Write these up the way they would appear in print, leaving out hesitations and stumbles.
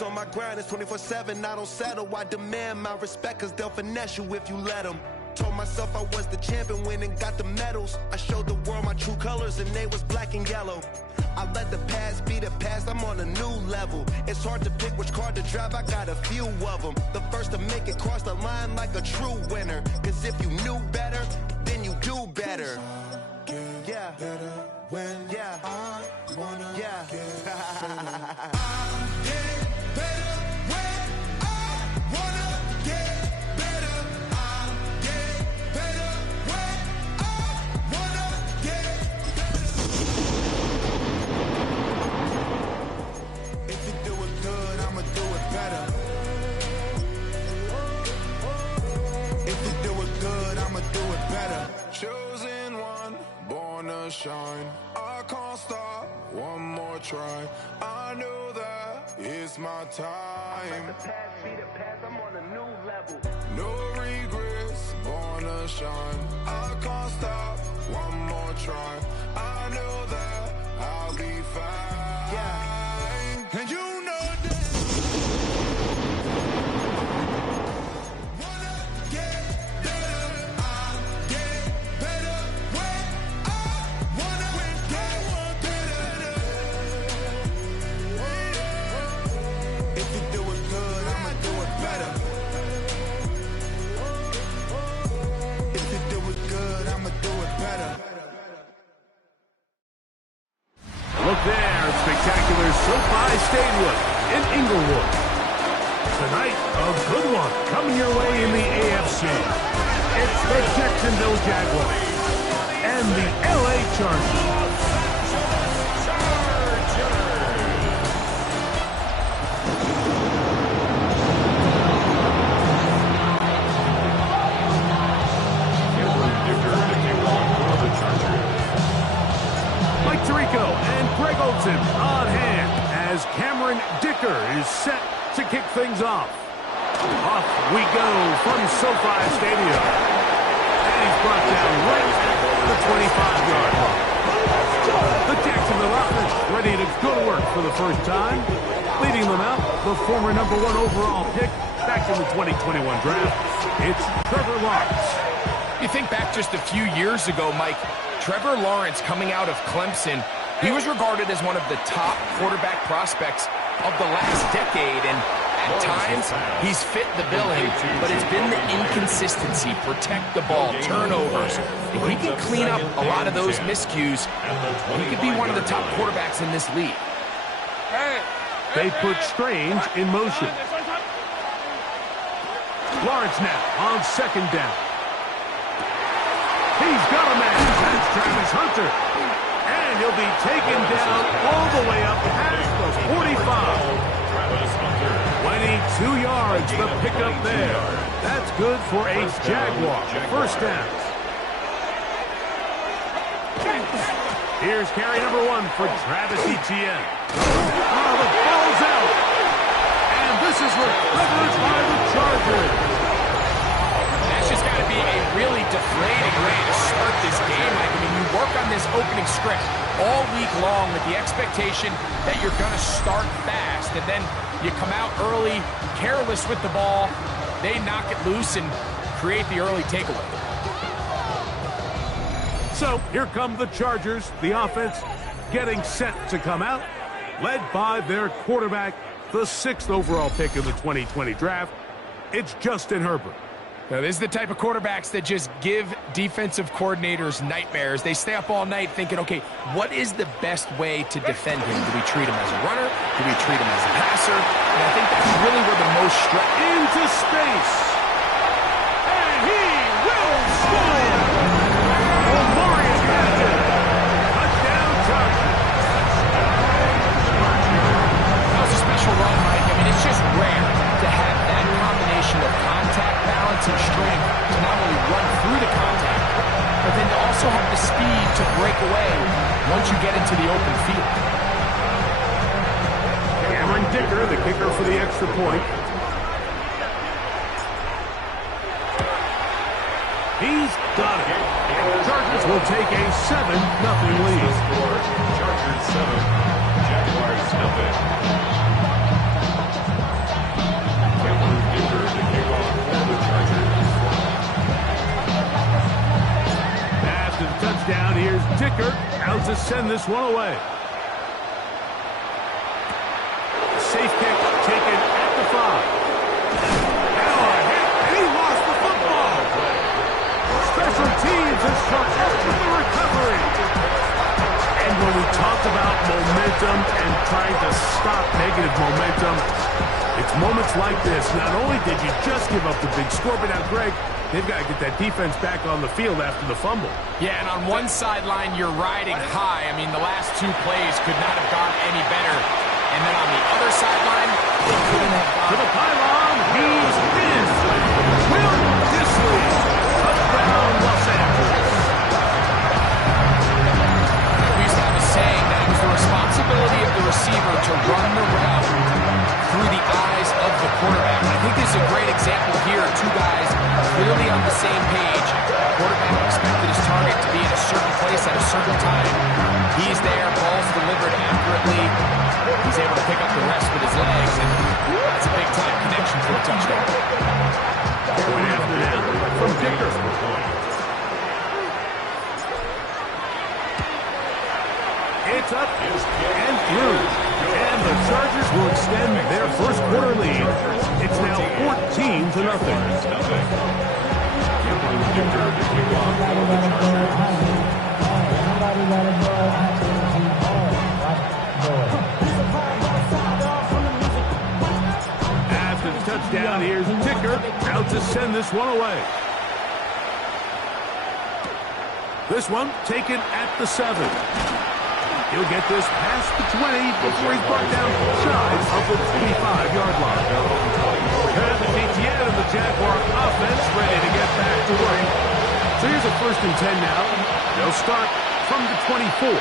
always on my grind, it's 24/7, I don't settle. I demand my respect, cause they'll finesse you if you let them. Told myself I was the champion, went and got the medals. I showed the world my true colors and they was black and yellow. I let the past be the past, I'm on a new level. It's hard to pick which car to drive, I got a few of them. The first to make it cross the line like a true winner. Cause if you knew better, then you do better. Yeah. Better when I wanna get better. I get better when I wanna get better. I get better when I wanna get better. If you do it good, I'ma do it better. If you do it good, I'ma do it better. Chosen one, born to shine. I can't stop, one more try. I know that it's my time. Let the past be the past, I'm on a new level. No regrets, born to shine. I can't stop, one more try. I know that I'll be fine. Yeah. And you know that. Wanna get better, I get better when I wanna get better. If you do it good, I'ma do it better. If you do it good, I'ma do it better. Look there at spectacular SoFi Stadium in Inglewood. Tonight, a good one coming your way in the AFC. It's the Jacksonville Jaguars and the LA Chargers. Mike Tirico and Greg Olsen on hand as Cameron Dicker is set to kick things off. Off we go from SoFi Stadium. And he's brought down right at the 25-yard line. The Jacksonville offense ready to go to work for the first time. Leading them out, the former #1 overall pick back in the 2021 draft. It's Trevor Lawrence. You think back just a few years ago, Mike, Trevor Lawrence coming out of Clemson, he was regarded as one of the top quarterback prospects of the last decade, and at times he's fit the billing, but it's been the inconsistency, protect the ball, turnovers. If he can clean up a lot of those miscues, he could be one of the top quarterbacks in this league. They put Strange in motion. Lawrence now on second down. He's got a man. That's Travis Hunter. And he'll be taken down all the way up past the 45. 22 yards, the pickup there. That's good for a Jaguar. First down. Here's carry #1 for Travis Etienne. Oh, the ball's out. And this is recovered by the Chargers. That's just got to be a really deflating way to start this game. I mean, you work on this opening script all week long with the expectation that you're going to start fast, and then you come out early, careless with the ball, they knock it loose and create the early takeaway. So here come the Chargers, the offense getting set to come out, led by their quarterback, the 6th overall pick in the 2020 draft. It's Justin Herbert. Now, this is the type of quarterbacks that just give defensive coordinators nightmares. They stay up all night thinking, okay, what is the best way to defend him? Do we treat him as a runner? Do we treat him as a passer? And I think that's really where the most stress... Into space. And he will score. Omarius Madden. Touchdown, Chargers. That was a special run, Mike. I mean, it's just rare to have that combination of contact, balance, and strength to not only run through the contact, but then to also have the speed to break away once you get into the open field. Cameron Dicker, the kicker for the extra point. He's got it. Chargers will take a 7-0 lead. Chargers 7, Jaguars 0. touchdown. Here's Dicker out to send this one away. Safe kick taken at the 5. Now a hit, and he lost the football. Special teams has come up with the recovery. And when we talked about momentum and trying to stop negative momentum, it's moments like this. Not only did you just give up the big score, but now, Greg, they've got to get that defense back on the field after the fumble. Yeah, and on one sideline, you're riding high. I mean, the last 2 plays could not have gone any better. And then on the other sideline, they couldn't have gone. To the pylon, he's in. Will Disley, touchdown, Los Angeles. We used to have a saying that it was the responsibility of the receiver to run the route through the eyes of the quarterback. I think this is a great example here. 2 guys clearly on the same page. The quarterback expected his target to be in a certain place at a certain time. He's there, ball's delivered accurately. He's able to pick up the rest with his legs, and that's a big-time connection for a touchdown. Point after down from Dicker. It's up and through. And the Chargers will extend their first quarter lead. It's now 14-0. After the touchdown, here's Dicker out to send this one away. This one taken at the 7. He'll get this past the 20 before he's brought down shy of the 25-yard line. And the pt2 and the Jaguar offense ready to get back to work. So here's a 1st and 10 now. They'll start from the 24.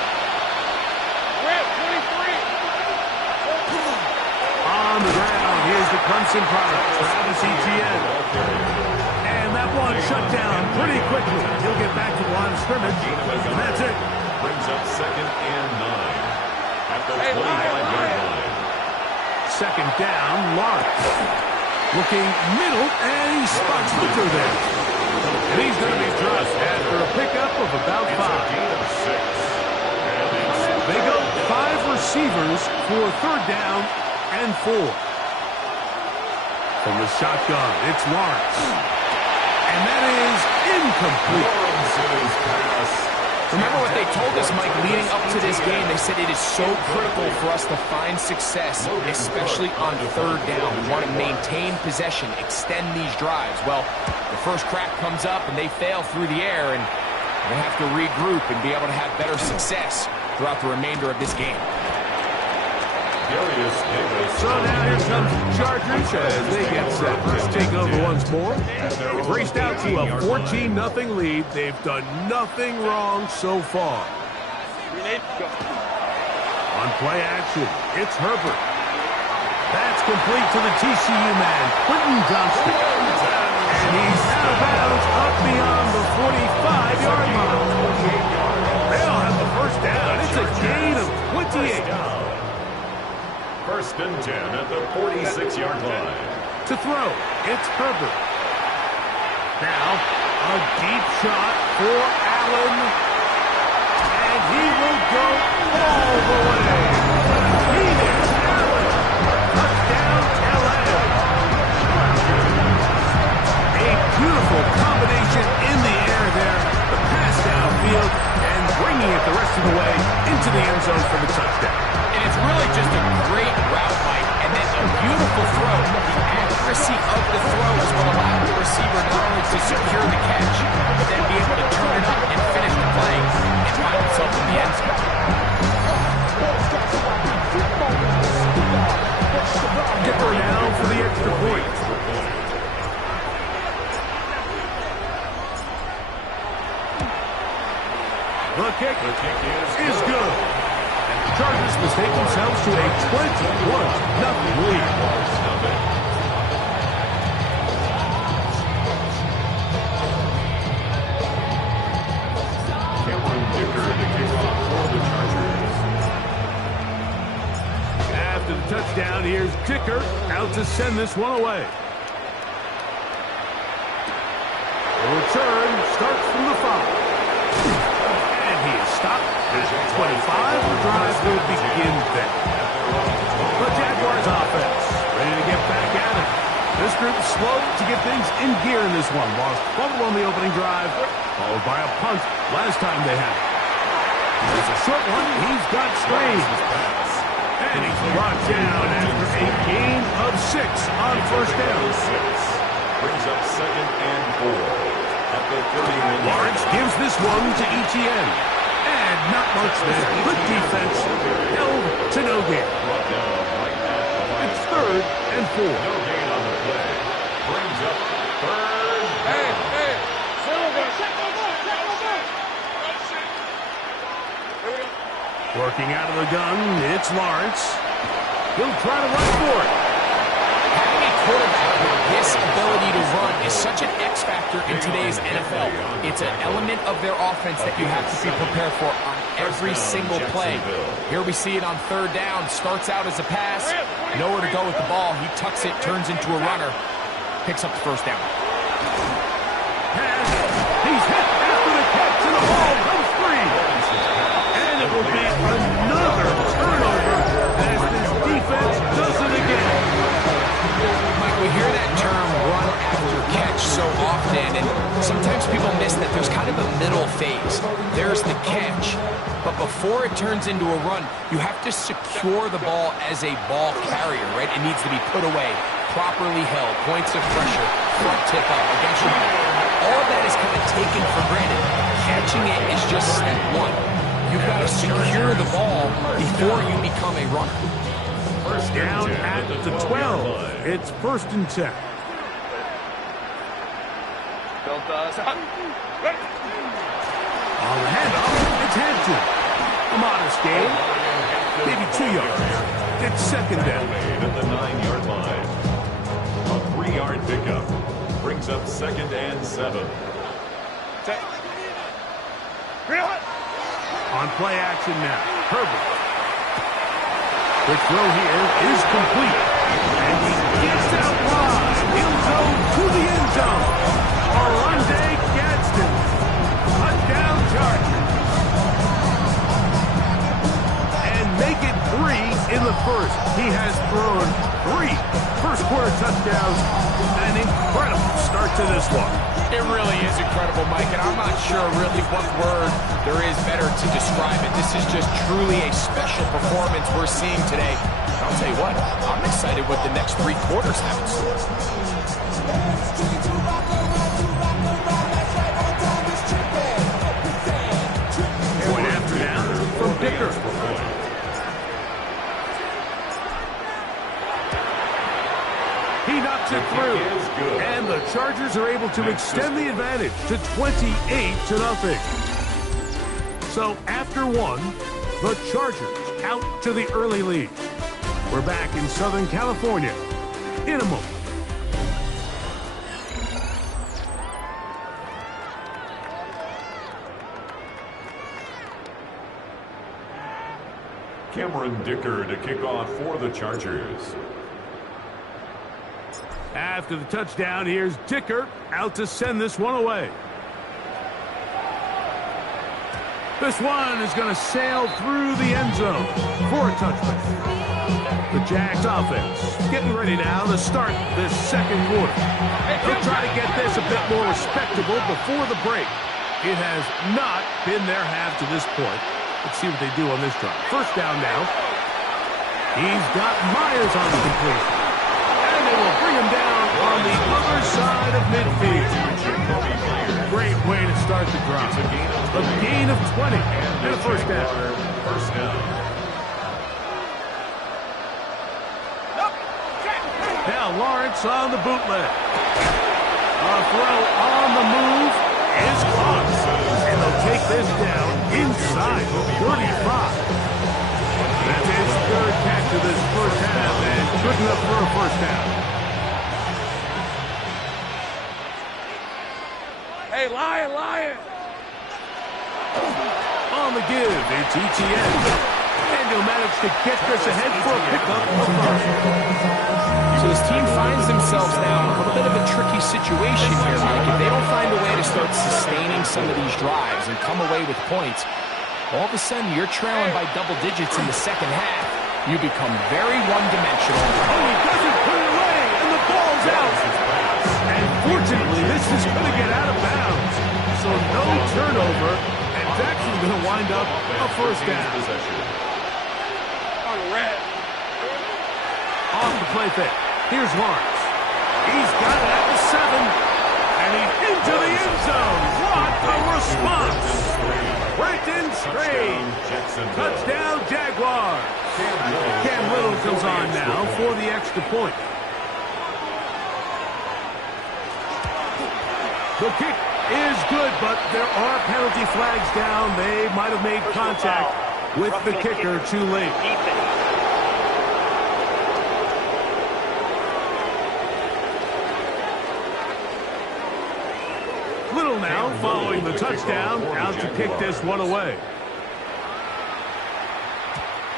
On the ground, here's the Clemson product, Travis Etienne. And that one shut down pretty quickly. He'll get back to the line of scrimmage, and that's it. Brings up 2nd and 9 at the 25-yard line. 2nd down, Lawrence. Looking middle, and he spots Hunter there. And he's going to be dropped after a pickup of about 5. They go 5 receivers for 3rd down and 4. From the shotgun, it's Lawrence. And that is incomplete. Lawrence's pass. Remember what they told us, Mike, leading up to this game. They said it is so critical for us to find success, especially on 3rd down. We want to maintain possession, extend these drives. Well, the first crack comes up, and they fail through the air, and they have to regroup and be able to have better success throughout the remainder of this game. So now here comes the Chargers as they get set to take over once more. They've raced out to a 14-0 lead. They've done nothing wrong so far. On play action, it's Herbert. That's complete to the TCU man, Quentin Johnston. And he's out of bounds up beyond the 45-yard line. They'll have the 1st down. It's a gain of 28. 1st and 10 at the 46-yard line. To throw, it's Herbert. Now, a deep shot for Allen. And he will go all the way. He is Allen. Touchdown, LA. A beautiful combination in the air there. The pass downfield and bringing it the rest of the way into the end zone for the touchdown. And it's really just a great route, Mike, and then a beautiful throw. The accuracy of the throw is what allowed the receiver not only to secure the catch, but then be able to turn it up and finish the play and find himself in the end zone. Dipper now for the extra point. The kick is good. And the Chargers must take themselves to a 21-0 lead. After the touchdown, here's Dicker out to send this one away. The return starts from the 5. stop. 25, the drive will begin then. The Jaguars offense ready to get back at it. This group is slow to get things in gear in this one. Lost fumble on the opening drive, followed by a punt last time they had it. There's a short one. He's got Strange. And he's brought down after a gain of 6 on first down. Brings up 2nd and 4 at the 31. Lawrence gives this one to ETN. And not much there. Good defense. Held to no gain. It's 3rd and 4. No gain on the play. Brings up 3rd. Hey, Silver. Working out of the gun, it's Lawrence. He'll try to run for it. Having a quarterback with this ability to run is such an X factor in today's NFL. It's an element of their offense that you have to be prepared for on every single play. Here we see it on 3rd down. Starts out as a pass. Nowhere to go with the ball. He tucks it, turns into a runner. Picks up the 1st down. And he's hit after the catch, and the ball comes free. And it will be another turnover as this defense does it again. Mike, we hear that term run after catch so often, and sometimes people miss that there's kind of a middle phase. There's the catch, but before it turns into a run, you have to secure the ball as a ball carrier, right? It needs to be put away, properly held, points of pressure, front tip up against your back. All of that is kind of taken for granted. Catching it is just step 1. You've got to secure the ball before you become a runner. First down at the 12. It's 1st and 10. On the handoff, it's Hampton. A modest gain, maybe 2 yards. It's 2nd down. At the 9-yard line. A 3-yard pickup. Brings up 2nd and 7. On play action now, Herbert. The throw here is complete. And he gets out wide. He'll go to the end zone. Orlando Gadsden. Touchdown Chargers. And make it 3 in the 1st. He has thrown 3 first-quarter touchdowns. An incredible start to this one. It really is incredible, Mike, and I'm not sure really what word there is better to describe it. This is just truly a special performance we're seeing today. I'll tell you what, I'm excited what the next 3 quarters have in store. Point after down from Dicker. He knocks it through, and the Chargers are able to extend the advantage to 28-0. So after 1, the Chargers out to the early lead. We're back in Southern California in a moment. Cameron Dicker to kick off for the Chargers. After the touchdown, here's Dicker out to send this one away. This one is going to sail through the end zone for a touchdown. The Jags offense getting ready now to start this 2nd quarter. They'll try to get this a bit more respectable before the break. It has not been their half to this point. Let's see what they do on this drive. 1st down now. He's got Myers on the completion. And they will bring him down on the other side of midfield. Great way to start the drive. A gain of 20 and a 1st down. Now Lawrence on the bootleg. A throw on the move is caught. And they'll take this down inside 35. That's his 3rd catch of this 1st half and good enough for a 1st down. Hey, Lion! On the give, it's ETN. And he'll manage to get this ahead for a pickup of 1st. So his team finds themselves now in a little bit of a tricky situation here, Mike. If they don't find a way to start sustaining some of these drives and come away with points, all of a sudden you're trailing by double digits in the second half. You become very one-dimensional. Oh, he doesn't put it away, and the ball's out. And fortunately, this is going to get out of bounds. So no turnover, and it's actually going to wind up a first down. On red. Off the play fake. Here's Lawrence. He's got it at the 7, and he's into the end zone. What a response! Brenton Strange. Touchdown, Jaguars. Cam Little comes on now for the extra point. The kick is good, but there are penalty flags down. They might have made contact with the kicker too late. Little now following the touchdown, out to kick this one away.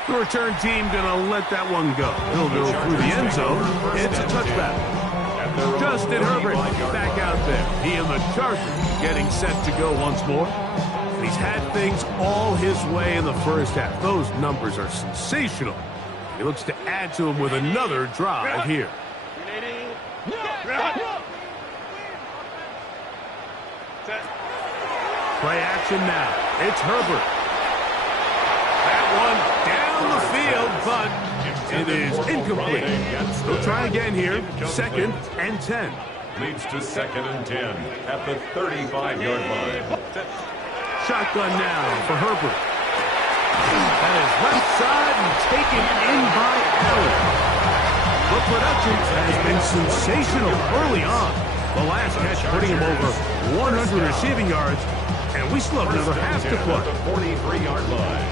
The return team going to let that one go. He'll go through the end zone. It's a touchback. Justin Herbert back out there. He and the Chargers getting set to go once more. He's had things all his way in the first half. Those numbers are sensational. He looks to add to them with another drive here. Play action now. It's Herbert. That one down the field, but it is incomplete. He'll try again here. 2nd and 10. Leads to 2nd and 10 at the 35-yard line. Shotgun now for Herbert. That is left side and taken in by Allen. The production has been sensational early on. The last catch putting him over 100 receiving yards, and we still have another half to play. The 43-yard line.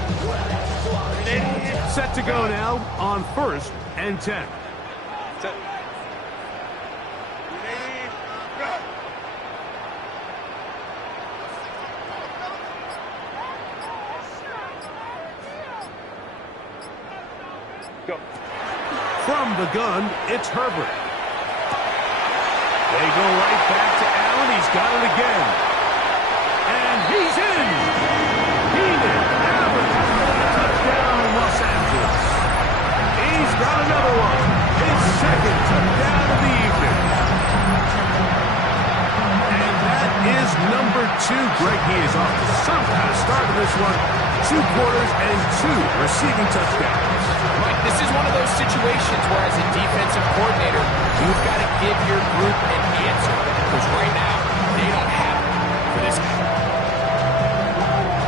Set to go now on 1st and 10. Go. From the gun, it's Herbert. They go right back to Allen. He's got it again. And he's in. Keenan Allen. Touchdown, Los Angeles. He's got another one. His 2nd touchdown of the evening. And that is number 2. Greg, he is off to some kind of start in this one. 2 quarters and 2 receiving touchdowns. Mike, this is one of those situations where as a defensive coordinator, you've got to give your group an answer. Because right now, they don't have it for this guy.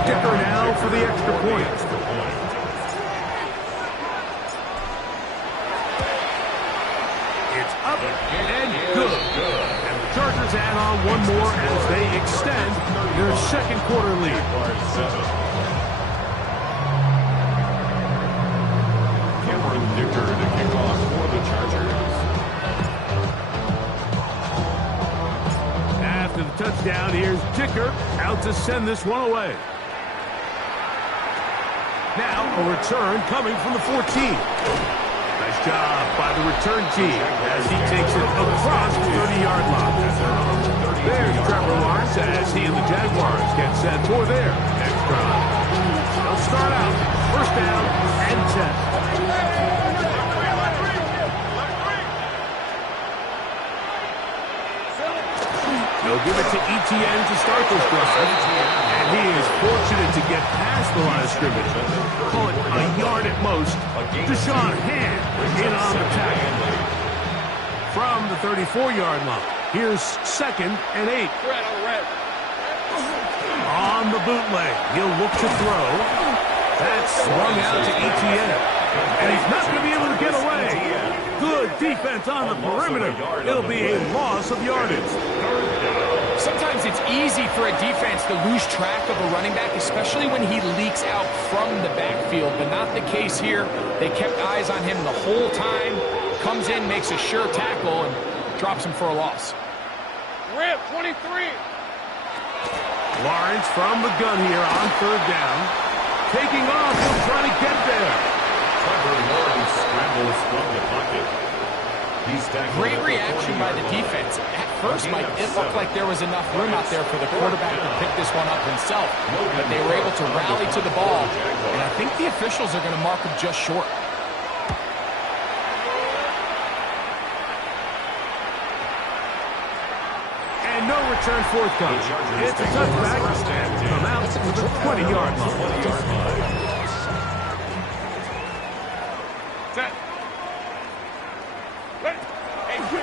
Dicker now for the extra point. It's up and good. And the Chargers add on one more as they extend their 2nd quarter lead. Dicker to kick off for the Chargers. After the touchdown, here's Dicker out to send this one away. Now a return coming from the 14. Nice job by the return team as he takes it across the 30-yard line. There's Trevor Lawrence as he and the Jaguars get set for their next drive. They'll start out 1st down and 10. They'll give it to ETN to start this drive. And he is fortunate to get past the line of scrimmage. Call it a yard at most. Deshaun Hand in on the tackle. From the 34-yard line. Here's 2nd and 8. Red on red. On the bootleg. He'll look to throw. That's swung out to ETN. And he's not going to be able to get away. Good defense on the perimeter. It'll be a loss of yardage. Sometimes it's easy for a defense to lose track of a running back, especially when he leaks out from the backfield, but not the case here. They kept eyes on him the whole time. Comes in, makes a sure tackle, and drops him for a loss. Red 23. Lawrence from the gun here on 3rd down. Taking off, he'll try to get there. Trevor Lawrence scrambles from the pocket. He Great reaction by the defense. At first, Mike, it looked like there was enough room out there for the quarterback to pick this one up himself, but they were able to rally to the ball, and I think the officials are going to mark him just short. And no return forthcoming. It's a touchback. Come out to the 20-yard line.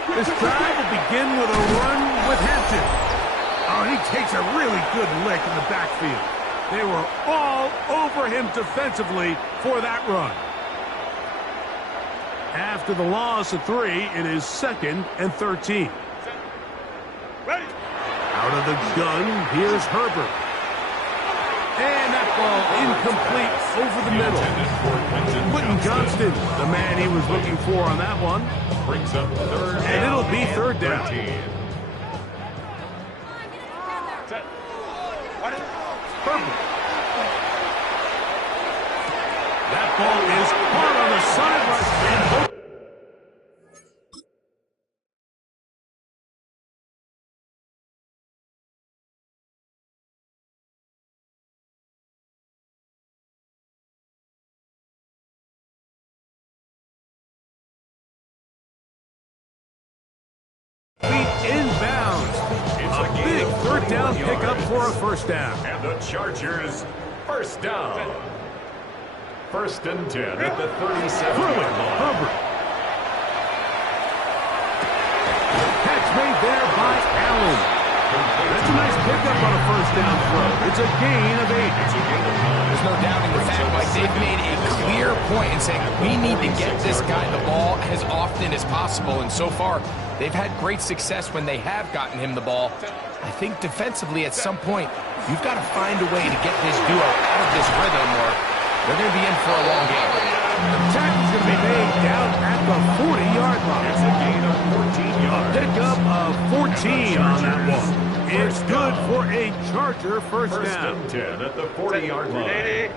This drive will begin with a run with Hampton. Oh, and he takes a really good lick in the backfield. They were all over him defensively for that run. After the loss of 3, it is 2nd and 13. Out of the gun, here's Herbert. And that ball incomplete over the middle. Quentin Johnston, the man he was looking for on that one. Brings up third and it'll be third down. Herbert. That ball is hard on the sideline. Inbounds. A big third down pickup for a first down. And the Chargers, first down. 1st and 10 at the 37-yard line. Herbert. Catch made there by Allen. That's a nice pickup on a first down throw. It's a gain of 8. There's no doubting the fact, Mike, they've made a clear point in saying we need to get this guy the ball as often as possible, and so far they've had great success when they have gotten him the ball. I think defensively at some point you've got to find a way to get this duo out of this rhythm or they're going to be in for a long game. The tackle's going to be made down at the 40-yard line. It's a gain of 14 yards. Pickup of 14 on that one. It's good for a Charger first down. 1st and 10 at the 40-yard line.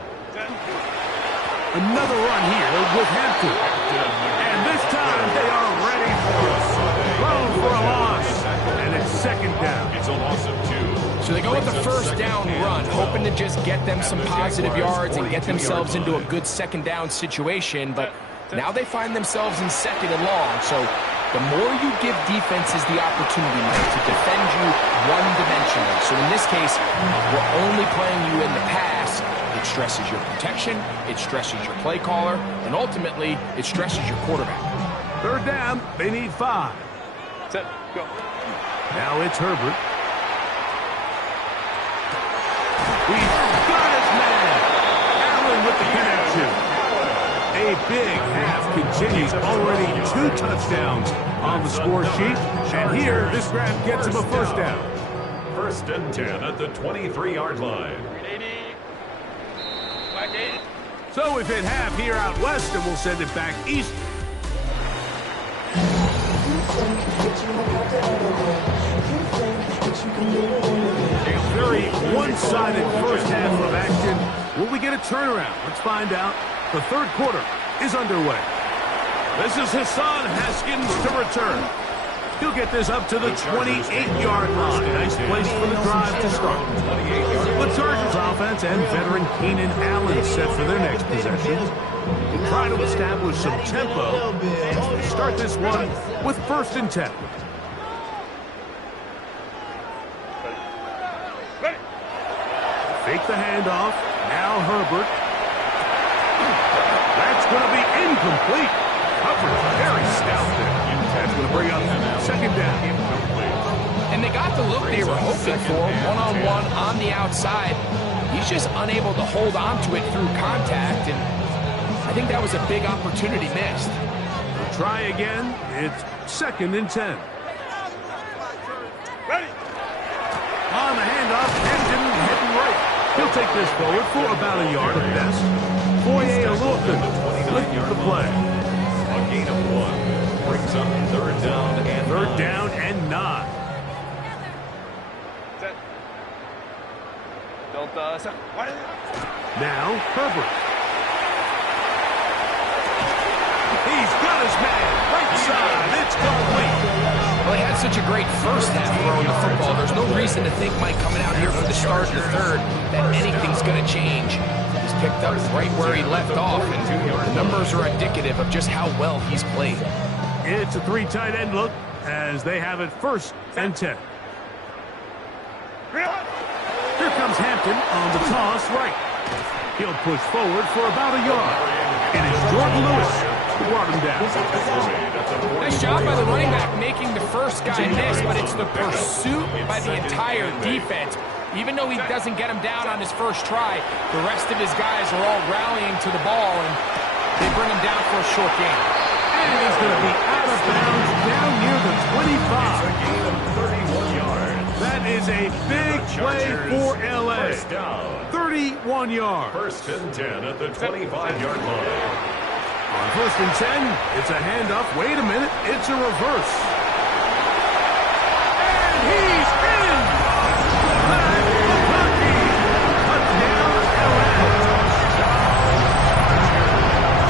Another run here with Hampton. And this time they are ready for it. Thrown for a loss. And it's 2nd down. It's a loss of 2. So they go with the first down run, hoping to just get them some positive yards and get themselves into a good 2nd down situation, but now they find themselves in 2nd and long. So the more you give defenses the opportunity, Mike, to defend you one-dimensionally. So in this case, we're only playing you in the pass. It stresses your protection, it stresses your play caller, and ultimately, it stresses your quarterback. 3rd down, they need 5. Set, go. Now it's Herbert. He's got his man. Allen with the connection. A big half continues. Already 2 touchdowns on the score sheet. And here, this grab gets him a first down. 1st and 10 at the 23-yard line. So we've hit half here out west, and we'll send it back east. A very one-sided first half of action. Will we get a turnaround? Let's find out. The 3rd quarter is underway. This is Hassan Haskins to return. He'll get this up to the 28-yard line. Nice place for the drive to start. The Chargers offense and veteran Keenan Allen set for their next possession. We'll try to establish some tempo. Start this one with 1st and 10. Fake the handoff. Now Herbert. That's going to be incomplete. Coverage very stout there. That's going to bring up 2nd down. And they got the look they were hoping for, one-on-one on the outside. He's just unable to hold on to it through contact, and I think that was a big opportunity missed. We'll try again. It's 2nd and 10. Ready. On the handoff, Hampton heading right. He'll take this forward for about a yard at best. Foye Olufin with the play. A gain of 1 brings up 3rd down and 3rd down and 9. Set. Delta. Set. Now Herbert. He's got his man right inside. It's complete. Well, he had such a great first half throwing the football. There's no reason to think, Mike, coming out here for the start of the third, that anything's going to change. He's picked up right where he left off, and the numbers are indicative of just how well he's played. It's a 3 tight end look as they have it 1st and 10. Here comes Hampton on the toss right. He'll push forward for about a yard. It is Jordan Lewis who brought him down. Nice job by the running back making the first guy miss, but it's the pursuit by the entire defense. Even though he doesn't get him down on his first try, the rest of his guys are all rallying to the ball, and they bring him down for a short gain. And he's going to be out of bounds down near the 25. Gain of 31 yards. That is a big play for L.A. 31 yards. 1st and 10 at the 25-yard line. On 1st and 10, it's a handoff. Wait a minute, it's a reverse. And he's in! Touchdown, L.A.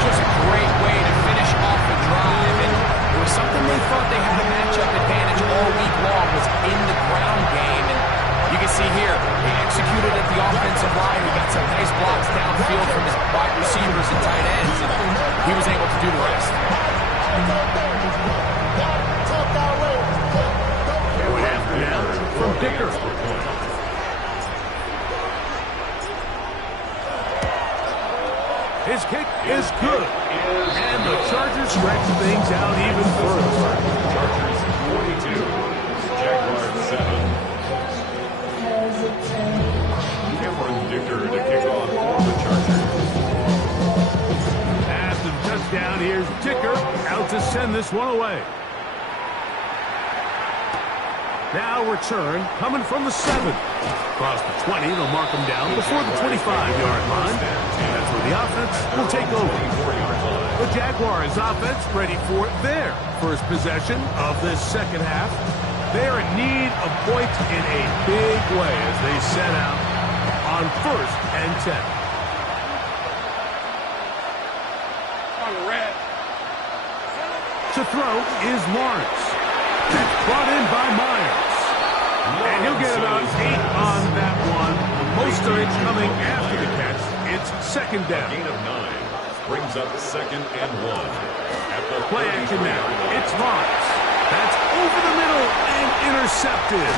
Just a great way to finish off the drive, and it was something they thought they had a matchup advantage all week long, was in the ground game, and you can see here, they executed at the offensive line. We got some nice blocks downfield from his wide receivers and tight ends, and he was able to do the rest. Down from Dicker. His kick is good. And the Chargers stretch things out even further. Chargers 42, Jaguars 7. Cameron Dicker to kick off for the Chargers. After the touchdown, here's Dicker out to send this one away. Now return coming from the 7. Across the 20, they'll mark him down before the 25-yard line. That's where the offense will take over. The Jaguars offense ready for their first possession of this second half. They're in need of points in a big way as they set out on 1st and 10. On red. To throw is Lawrence. That's brought in by Myers. And he'll get about 8 on that one. Most of it coming after the catch. It's 2nd down. Gain of 9 brings up 2nd and 1. At the Play action now. It's Lawrence. That's over the middle and intercepted.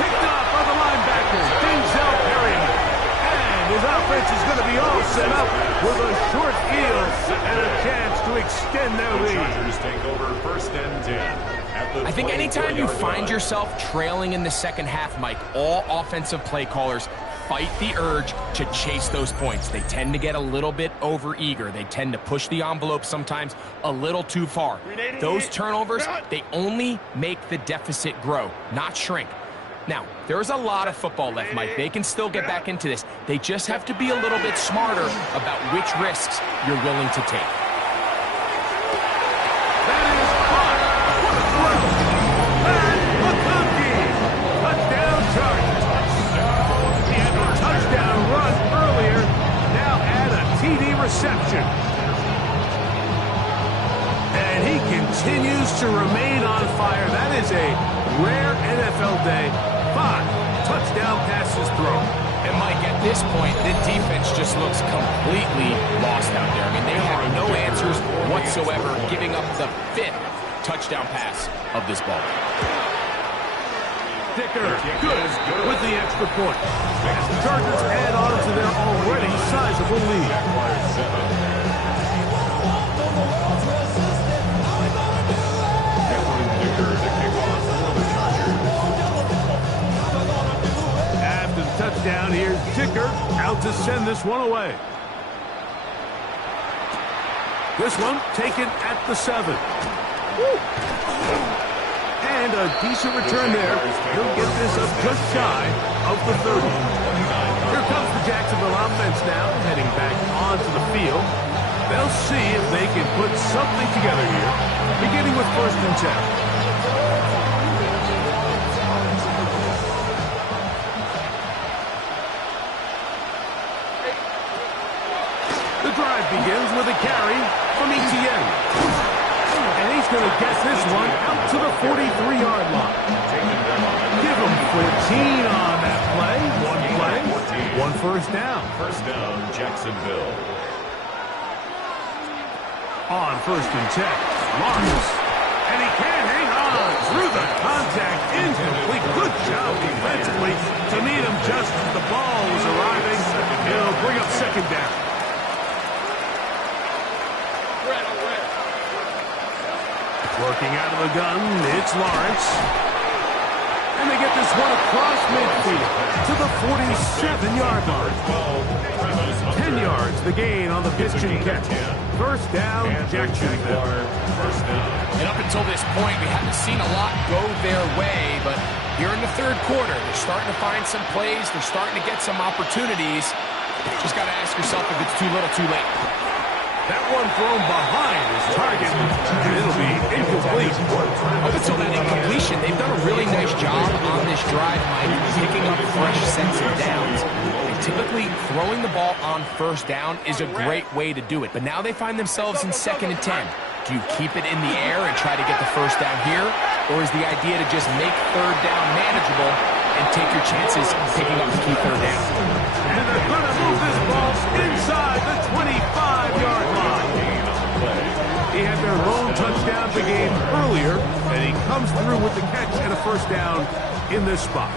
Picked up by the linebacker, Denzel Perryman. And his offense is going to be all set up with a short field and a chance to extend their lead. Chargers take over 1st and 10. I think anytime you find yourself trailing in the second half, Mike, all offensive play callers fight the urge to chase those points. They tend to get a little bit overeager. They tend to push the envelope sometimes a little too far. Those turnovers, they only make the deficit grow, not shrink. Now, there's a lot of football left, Mike. They can still get back into this. They just have to be a little bit smarter about which risks you're willing to take. Reception. And he continues to remain on fire. That is a rare NFL day. 5 touchdown passes thrown. And Mike, at this point, the defense just looks completely lost out there. I mean, they have no answers whatsoever, giving up the 5th touchdown pass of this ball. Dicker, good with the extra point. As the Chargers add on to their already sizable lead. After the touchdown, here's Dicker out to send this one away. This one taken at the 7. Woo. And a decent return there. He'll get this up just shy of the 30. Here comes the Jacksonville offense now, heading back onto the field. They'll see if they can put something together here, beginning with 1st and 10. The drive begins with a carry from ETN. And he's going to get this one out to the 43-yard line. Give him 14 on that play. One play, one first down. First down, Jacksonville. On first and 10, Lawrence. And he can't hang on through the contact. Incomplete. Good job defensively to meet him just as the ball was arriving. It'll bring up second down. Working out of the gun, it's Lawrence. And they get this one across midfield to the 47-yard line. 10 yards, the gain on the pitch and catch. First down, Jacksonville. And up until this point, we haven't seen a lot go their way, but here in the third quarter, they're starting to find some plays. They're starting to get some opportunities. Just got to ask yourself if it's too little, too late. That one thrown behind his target, and it'll be incomplete. Up until that incompletion, they've done a really nice job on this drive, Mike, picking up fresh sets of downs. And typically, throwing the ball on first down is a great way to do it. But now they find themselves in 2nd and 10. Do you keep it in the air and try to get the first down here? Or is the idea to just make third down manageable and take your chances picking up the key third down? And they're going to move this ball inside the 25-yard line. He had their lone touchdown of the game earlier, and he comes through with the catch and a first down in this spot.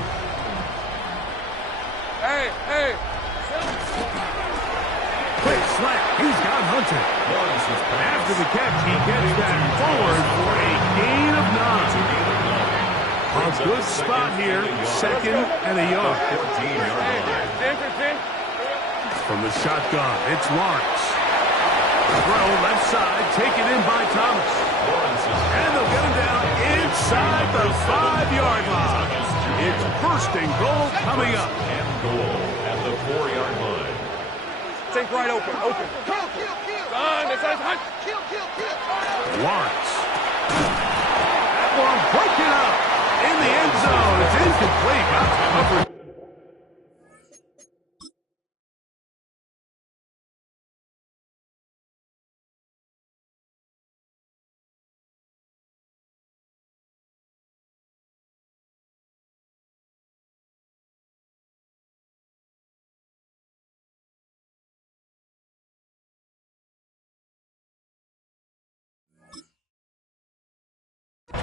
Hey, hey. Quick slant. He's got Hunter. After the catch, he gets back forward for a gain of 9. A good spot here. 2nd and a yard. From the shotgun, it's Lawrence. Throw left side, taken in by Thomas. And they'll get him down inside the 5-yard line. It's first and goal coming up. And goal at the 4-yard line. Take right open. Lawrence. That one broken up in the end zone. It's incomplete. Not covered.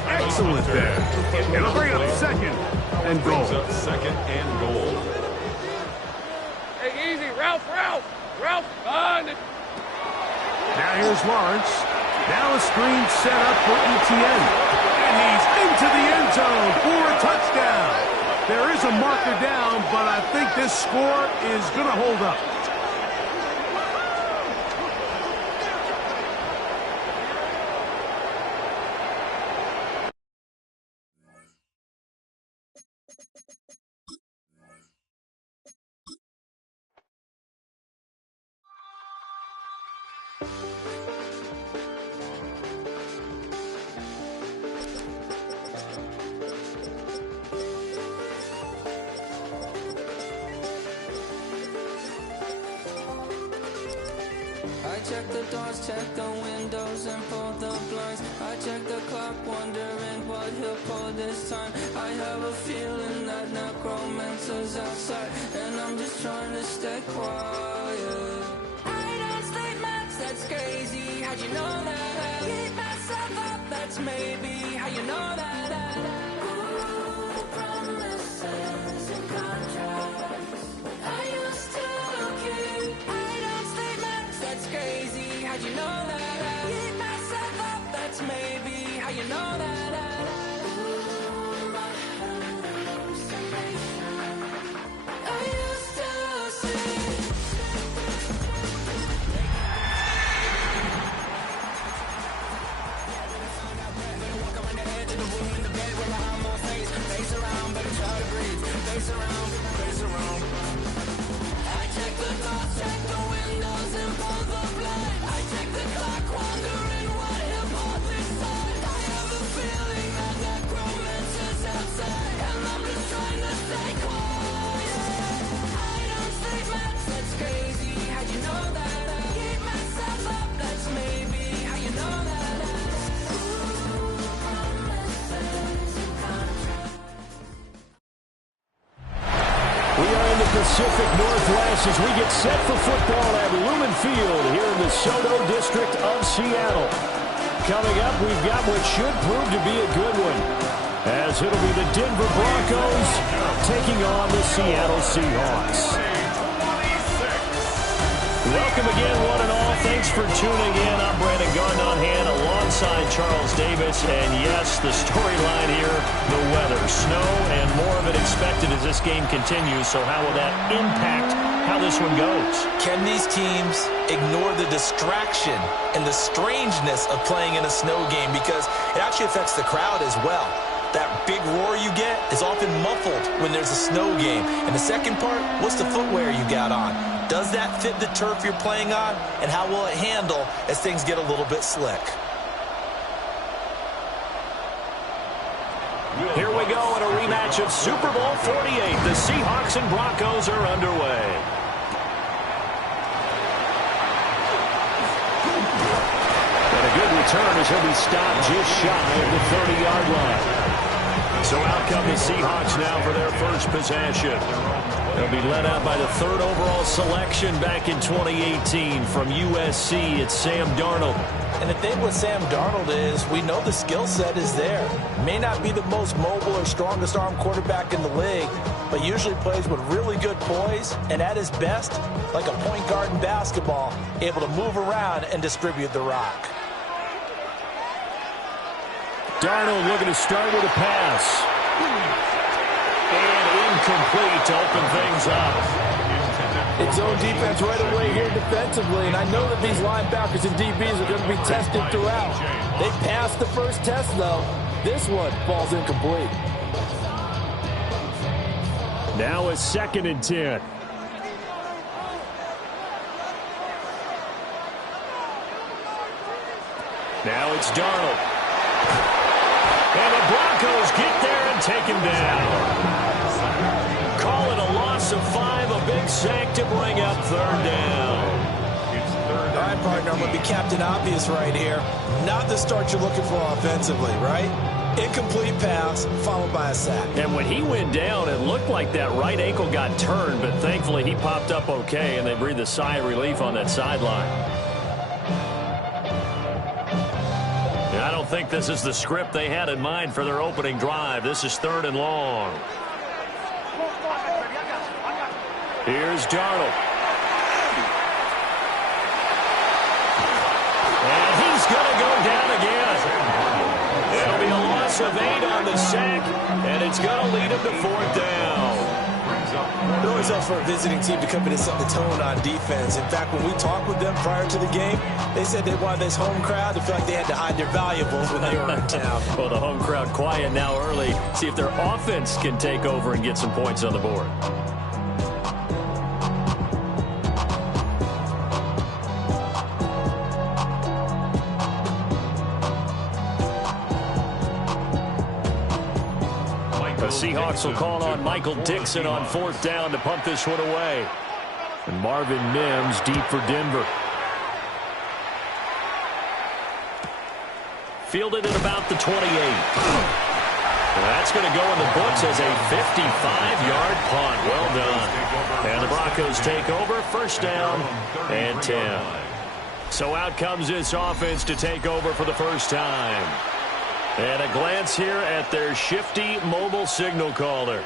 Excellent there. It'll bring up 2nd and goal. Brings up 2nd and goal. Hey, easy. Ralph. On it. Now here's Lawrence. Now a screen set up for Etienne. And he's into the end zone for a touchdown. There is a marker down, but I think this score is going to hold up. Check the doors, check the windows, and pull the blinds. I check the clock, wondering what he'll pull this time. I have a feeling that necromancer's outside, and I'm just trying to stay quiet. I don't sleep much, that's crazy. How'd you know that? Keep myself up, that's maybe how you know that. Ooh, promises and contracts. I used to keep. I don't sleep much, that's crazy. How'd you know that? Keep myself up, that's maybe how you know that. Ooh, my hallucination. I used to see. us as we get set for football at Lumen Field here in the Soto district of Seattle. Coming up, we've got what should prove to be a good one, as it'll be the Denver Broncos taking on the Seattle Seahawks. Welcome again, one and all. Thanks for tuning in. I'm Brandon Garden on hand alongside Charles Davis. And yes, the storyline here, the weather, snow, and more of it expected as this game continues. So how will that impact how this one goes? Can these teams ignore the distraction and the strangeness of playing in a snow game? Because it actually affects the crowd as well. That big roar you get is often muffled when there's a snow game. And the second part, what's the footwear you got on? Does that fit the turf you're playing on? And how will it handle as things get a little bit slick? Here we go in a rematch of Super Bowl 48. The Seahawks and Broncos are underway. And a good return as he'll be stopped just shy of the 30-yard line. So out come the Seahawks now for their first possession. They'll be led out by the third overall selection back in 2018 from USC. It's Sam Darnold. And the thing with Sam Darnold is we know the skill set is there. May not be the most mobile or strongest arm quarterback in the league, but usually plays with really good poise and at his best, like a point guard in basketball, able to move around and distribute the rock. Darnold looking to start with a pass. And incomplete to open things up. It's zone defense right away here defensively, and I know that these linebackers and DBs are going to be tested throughout. They passed the first test, though. This one falls incomplete. Now a 2nd and 10. Now it's Darnold. And the Broncos get there and take him down. Call it a loss of 5, a big sack to bring up 3rd down. All right, partner, I'm going to be Captain Obvious right here. Not the start you're looking for offensively, right? Incomplete pass, followed by a sack. And when he went down, it looked like that right ankle got turned, but thankfully he popped up okay, and they breathed a sigh of relief on that sideline. I don't think this is the script they had in mind for their opening drive. This is 3rd and long. Here's Darnold. And he's going to go down again. It'll be a loss of 8 on the sack, and it's going to lead him to 4th down. It always helps for a visiting team to come in and set the tone on defense. In fact, when we talked with them prior to the game, they said they wanted this home crowd to feel like they had to hide their valuables when they were in town. Well, the home crowd quiet now early. See if their offense can take over and get some points on the board. The Seahawks will call on Michael Dixon on 4th down to punt this one away. And Marvin Mims deep for Denver. Fielded at about the 28. That's going to go in the books as a 55-yard punt. Well done. And the Broncos take over, 1st down and 10. So out comes this offense to take over for the first time. And a glance here at their shifty mobile signal caller.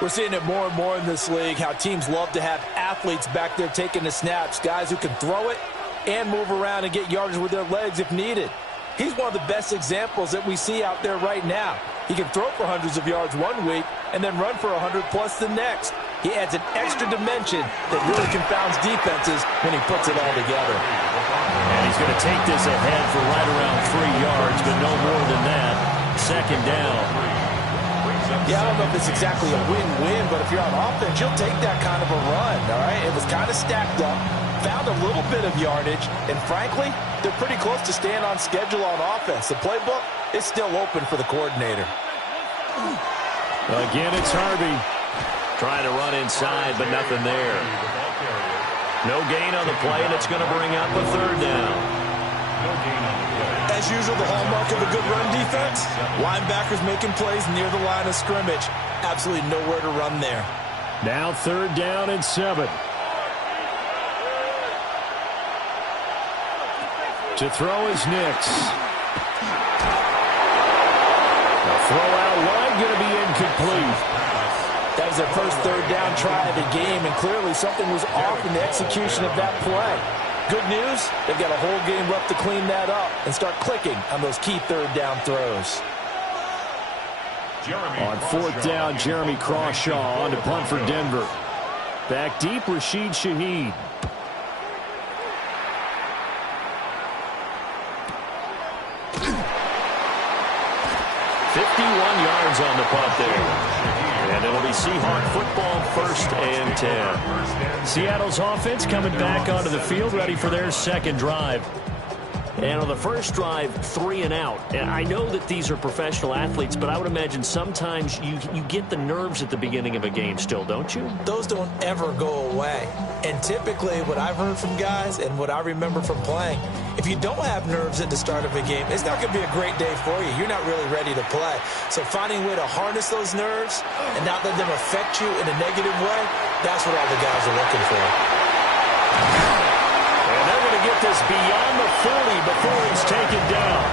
We're seeing it more and more in this league, how teams love to have athletes back there taking the snaps, guys who can throw it and move around and get yardage with their legs if needed. He's one of the best examples that we see out there right now. He can throw for hundreds of yards one week and then run for 100+ the next. He adds an extra dimension that really confounds defenses when he puts it all together. And he's going to take this ahead for right around 3 yards, but no more than that. 2nd down. Yeah, I don't know if it's exactly a win-win, but if you're on offense, you'll take that kind of a run, all right? It was kind of stacked up, found a little bit of yardage, and frankly, they're pretty close to staying on schedule on offense. The playbook is still open for the coordinator. Again, it's Harvey. Trying to run inside, but nothing there. No gain on the play, and it's going to bring up a 3rd down. As usual, the hallmark of a good run defense, linebackers making plays near the line of scrimmage. Absolutely nowhere to run there. Now 3rd down and 7. To throw is Nix. The throw out wide going to be incomplete. That was their first third down try of the game, and clearly something was off in the execution of that play. Good news, they've got a whole game left to clean that up and start clicking on those key third down throws. On fourth down, Jeremy Crawshaw on to punt for Denver. Back deep, Rashid Shaheed. Yards on the punt there. And it'll be Seahawk football, 1st and 10. Seattle's offense coming back onto the field, ready for their second drive. And on the first drive, 3 and out. And I know that these are professional athletes, but I would imagine sometimes you get the nerves at the beginning of a game still, don't you? Those don't ever go away. And typically what I've heard from guys and what I remember from playing, if you don't have nerves at the start of a game, it's not going to be a great day for you. You're not really ready to play. So finding a way to harness those nerves and not let them affect you in a negative way, that's what all the guys are looking for. And they're going to get this beyond the 40 before it's taken down.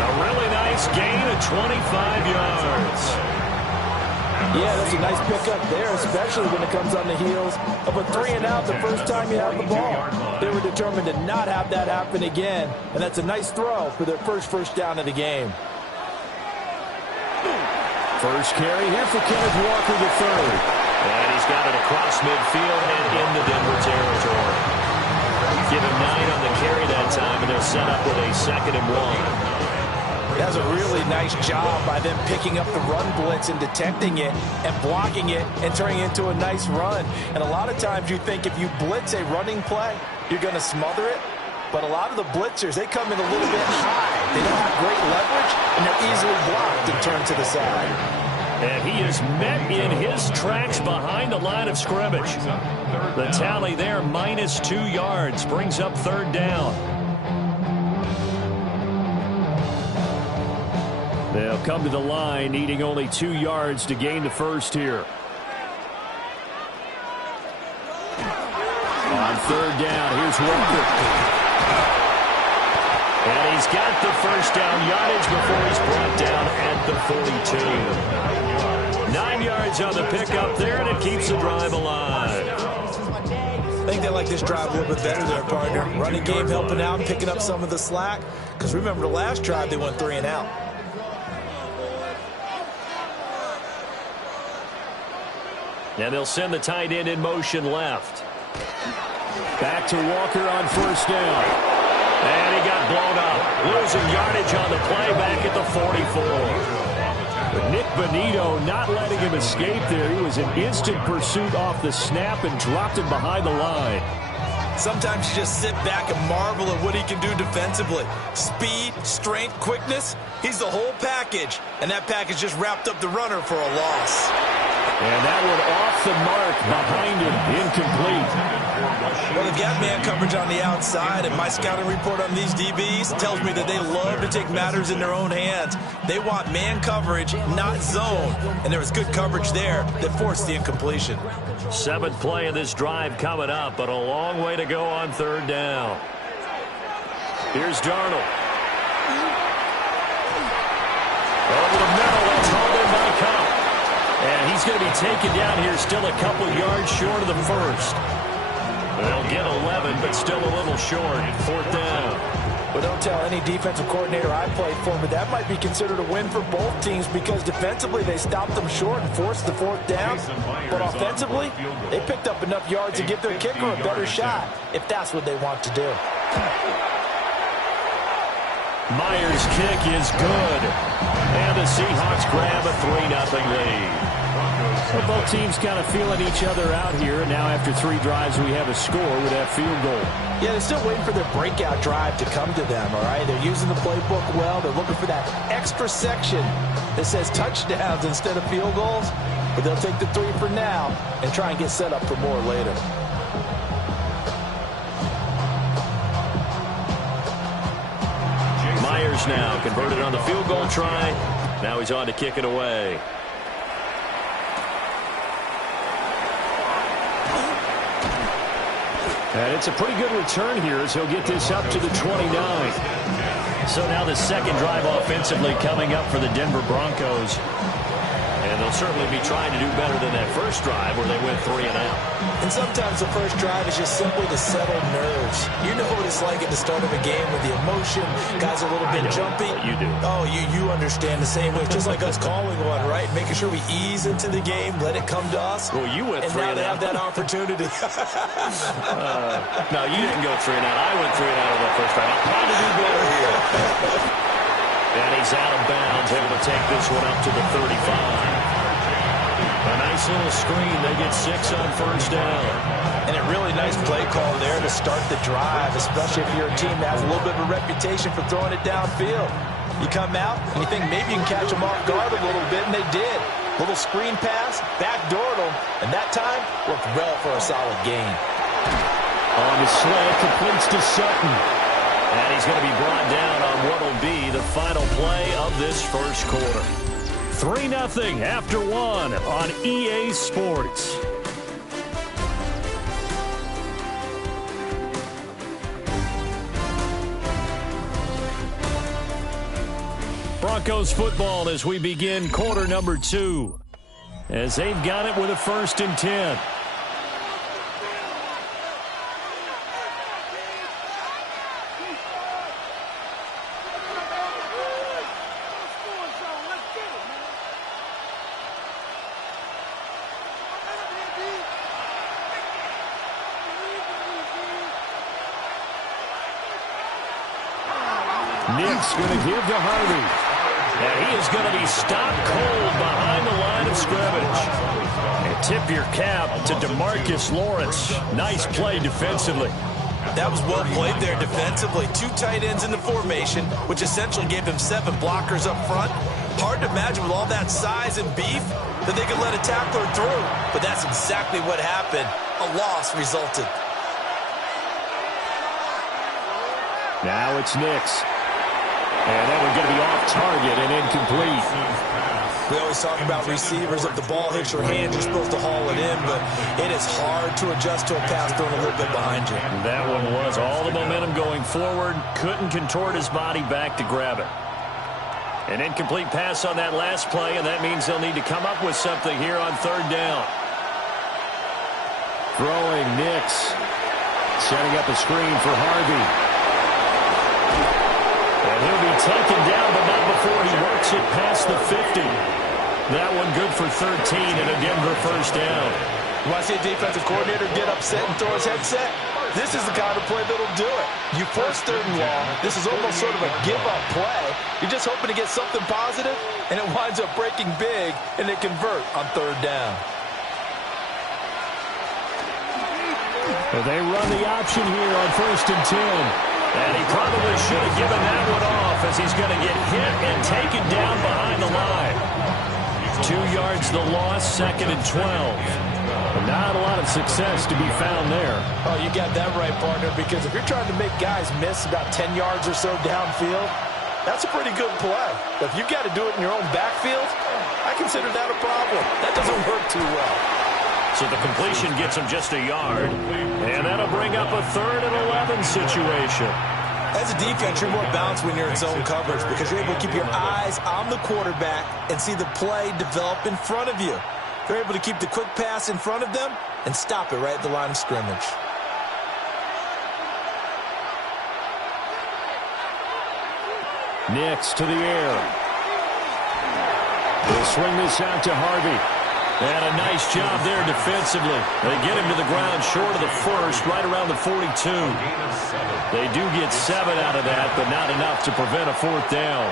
A really nice gain of 25 yards. Yeah, that's a nice pickup there, especially when it comes on the heels of a 3 and out the first time you have the ball. They were determined to not have that happen again, and that's a nice throw for their first down of the game. First carry here for Kenneth Walker III. And he's got it across midfield and into Denver territory. Give him 9 on the carry that time, and they'll set up with a 2nd and 1. That's a really nice job by them picking up the run blitz and detecting it and blocking it and turning it into a nice run. And a lot of times you think if you blitz a running play, you're going to smother it. But a lot of the blitzers, they come in a little bit high. They don't have great leverage, and they're easily blocked and turned to the side. And he is met in his tracks behind the line of scrimmage. The tally there, -2 yards, brings up 3rd down. They'll come to the line, needing only 2 yards to gain the first here. On 3rd down, here's Walker. And he's got the first down yardage before he's brought down at the 42. 9 yards on the pickup there, and it keeps the drive alive. I think they like this drive a little bit better there, partner. Running game helping out, picking up some of the slack. Because remember the last drive, they went 3 and out. And they'll send the tight end in motion left. Back to Walker on 1st down. And he got blown up. Losing yardage on the play back at the 44. But Nick Bonito not letting him escape there. He was in instant pursuit off the snap and dropped him behind the line. Sometimes you just sit back and marvel at what he can do defensively. Speed, strength, quickness, he's the whole package. And that package just wrapped up the runner for a loss. And that one off the mark behind him, incomplete. Well, they've got man coverage on the outside, and my scouting report on these DBs tells me that they love to take matters in their own hands. They want man coverage, not zone. And there was good coverage there that forced the incompletion. 7th play of this drive coming up, but a long way to go on 3rd down. Here's Darnold. Over the middle, that's hauled in by Cup. And he's going to be taken down here, still a couple yards short of the first. They'll get 11, but still a little short. 4th down. But don't tell any defensive coordinator I played for, but that might be considered a win for both teams because defensively they stopped them short and forced the 4th down. But offensively, they picked up enough yards to give their kicker a better shot if that's what they want to do. Myers' kick is good. And the Seahawks grab a 3-0 lead. Well, both teams kind of feeling each other out here. And now after 3 drives, we have a score with that field goal. Yeah, they're still waiting for their breakout drive to come to them, all right? They're using the playbook well. They're looking for that extra section that says touchdowns instead of field goals. But they'll take the 3 for now and try and get set up for more later. Myers now converted on the field goal try. Now he's on to kick it away. And it's a pretty good return here as he'll get this up to the 29. So now the second drive offensively coming up for the Denver Broncos. And they'll certainly be trying to do better than that first drive where they went 3 and out. And sometimes the first drive is just simply to settle nerves. You know what it's like at the start of a game with the emotion. Guys are a little bit jumpy. You do. Oh, you understand the same way. It's just like us calling one, right? Making sure we ease into the game, let it come to us. Well, you went 3 and out. And now they have that opportunity. No, you didn't go 3 and out. I went 3 and out on that first drive. I'm trying to do better here. And he's out of bounds, able to take this one up to the 35. A nice little screen. They get 6 on first down. And a really nice play call there to start the drive, especially if you're a team that has a little bit of a reputation for throwing it downfield. You come out and you think maybe you can catch them off guard a little bit, and they did. Little screen pass, backdoored them, and that time worked well for a solid gain. On the slant, completes to Sutton. And he's going to be brought down on what will be the final play of this first quarter. 3-0 after 1 on EA Sports. Broncos football as we begin quarter number 2. As they've got it with a 1st and 10. Nick's going to give to Harvey. And he is going to be stopped cold behind the line of scrimmage. And tip your cap to DeMarcus Lawrence. Nice play defensively. That was well played there defensively. 2 tight ends in the formation, which essentially gave him 7 blockers up front. Hard to imagine with all that size and beef that they could let a tackler through. But that's exactly what happened. A loss resulted. Now it's Nix. And that one's going to be off target and incomplete. We always talk about receivers. If the ball hits your hand, you're supposed to haul it in, but it is hard to adjust to a pass thrown a little bit behind you. That one was all the momentum going forward. Couldn't contort his body back to grab it. An incomplete pass on that last play, and that means they'll need to come up with something here on 3rd down. Throwing Nix. Setting up a screen for Harvey. And he'll be taken down, but not before he works it past the 50. That one good for 13 and a Denver 1st down. You want to see a defensive coordinator get upset and throw his headset? This is the kind of play that'll do it. You force 3rd and long. This is almost sort of a give-up play. You're just hoping to get something positive, and it winds up breaking big, and they convert on 3rd down. Well, they run the option here on 1st and 10. And he probably should have given that one off as he's going to get hit and taken down behind the line. 2 yards the loss, 2nd and 12. Not a lot of success to be found there. Oh, you got that right, partner, because if you're trying to make guys miss about 10 yards or so downfield, that's a pretty good play. But if you've got to do it in your own backfield, I consider that a problem. That doesn't work too well. So the completion gets him just a yard. And that'll bring up a 3rd and 11 situation. As a defense, you're more balanced when you're in zone coverage because you're able to keep your eyes on the quarterback and see the play develop in front of you. They're able to keep the quick pass in front of them and stop it right at the line of scrimmage. Nix to the air. They'll swing this out to Harvey. And a nice job there defensively. They get him to the ground short of the 1st, right around the 42. They do get 7 out of that, but not enough to prevent a 4th down.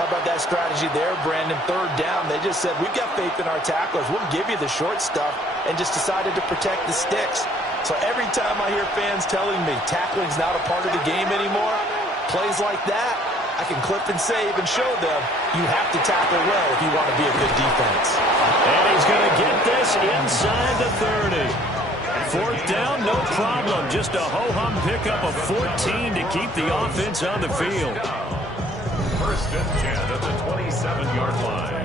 How about that strategy there, Brandon? 3rd down, they just said, we've got faith in our tacklers. We'll give you the short stuff, and just decided to protect the sticks. So every time I hear fans telling me tackling's not a part of the game anymore, plays like that, I can clip and save and show them you have to tackle well if you want to be a good defense. And he's going to get this inside the 30. 4th down, no problem. Just a ho-hum pickup of 14 to keep the offense on the field. 1st and 10 at the 27-yard line.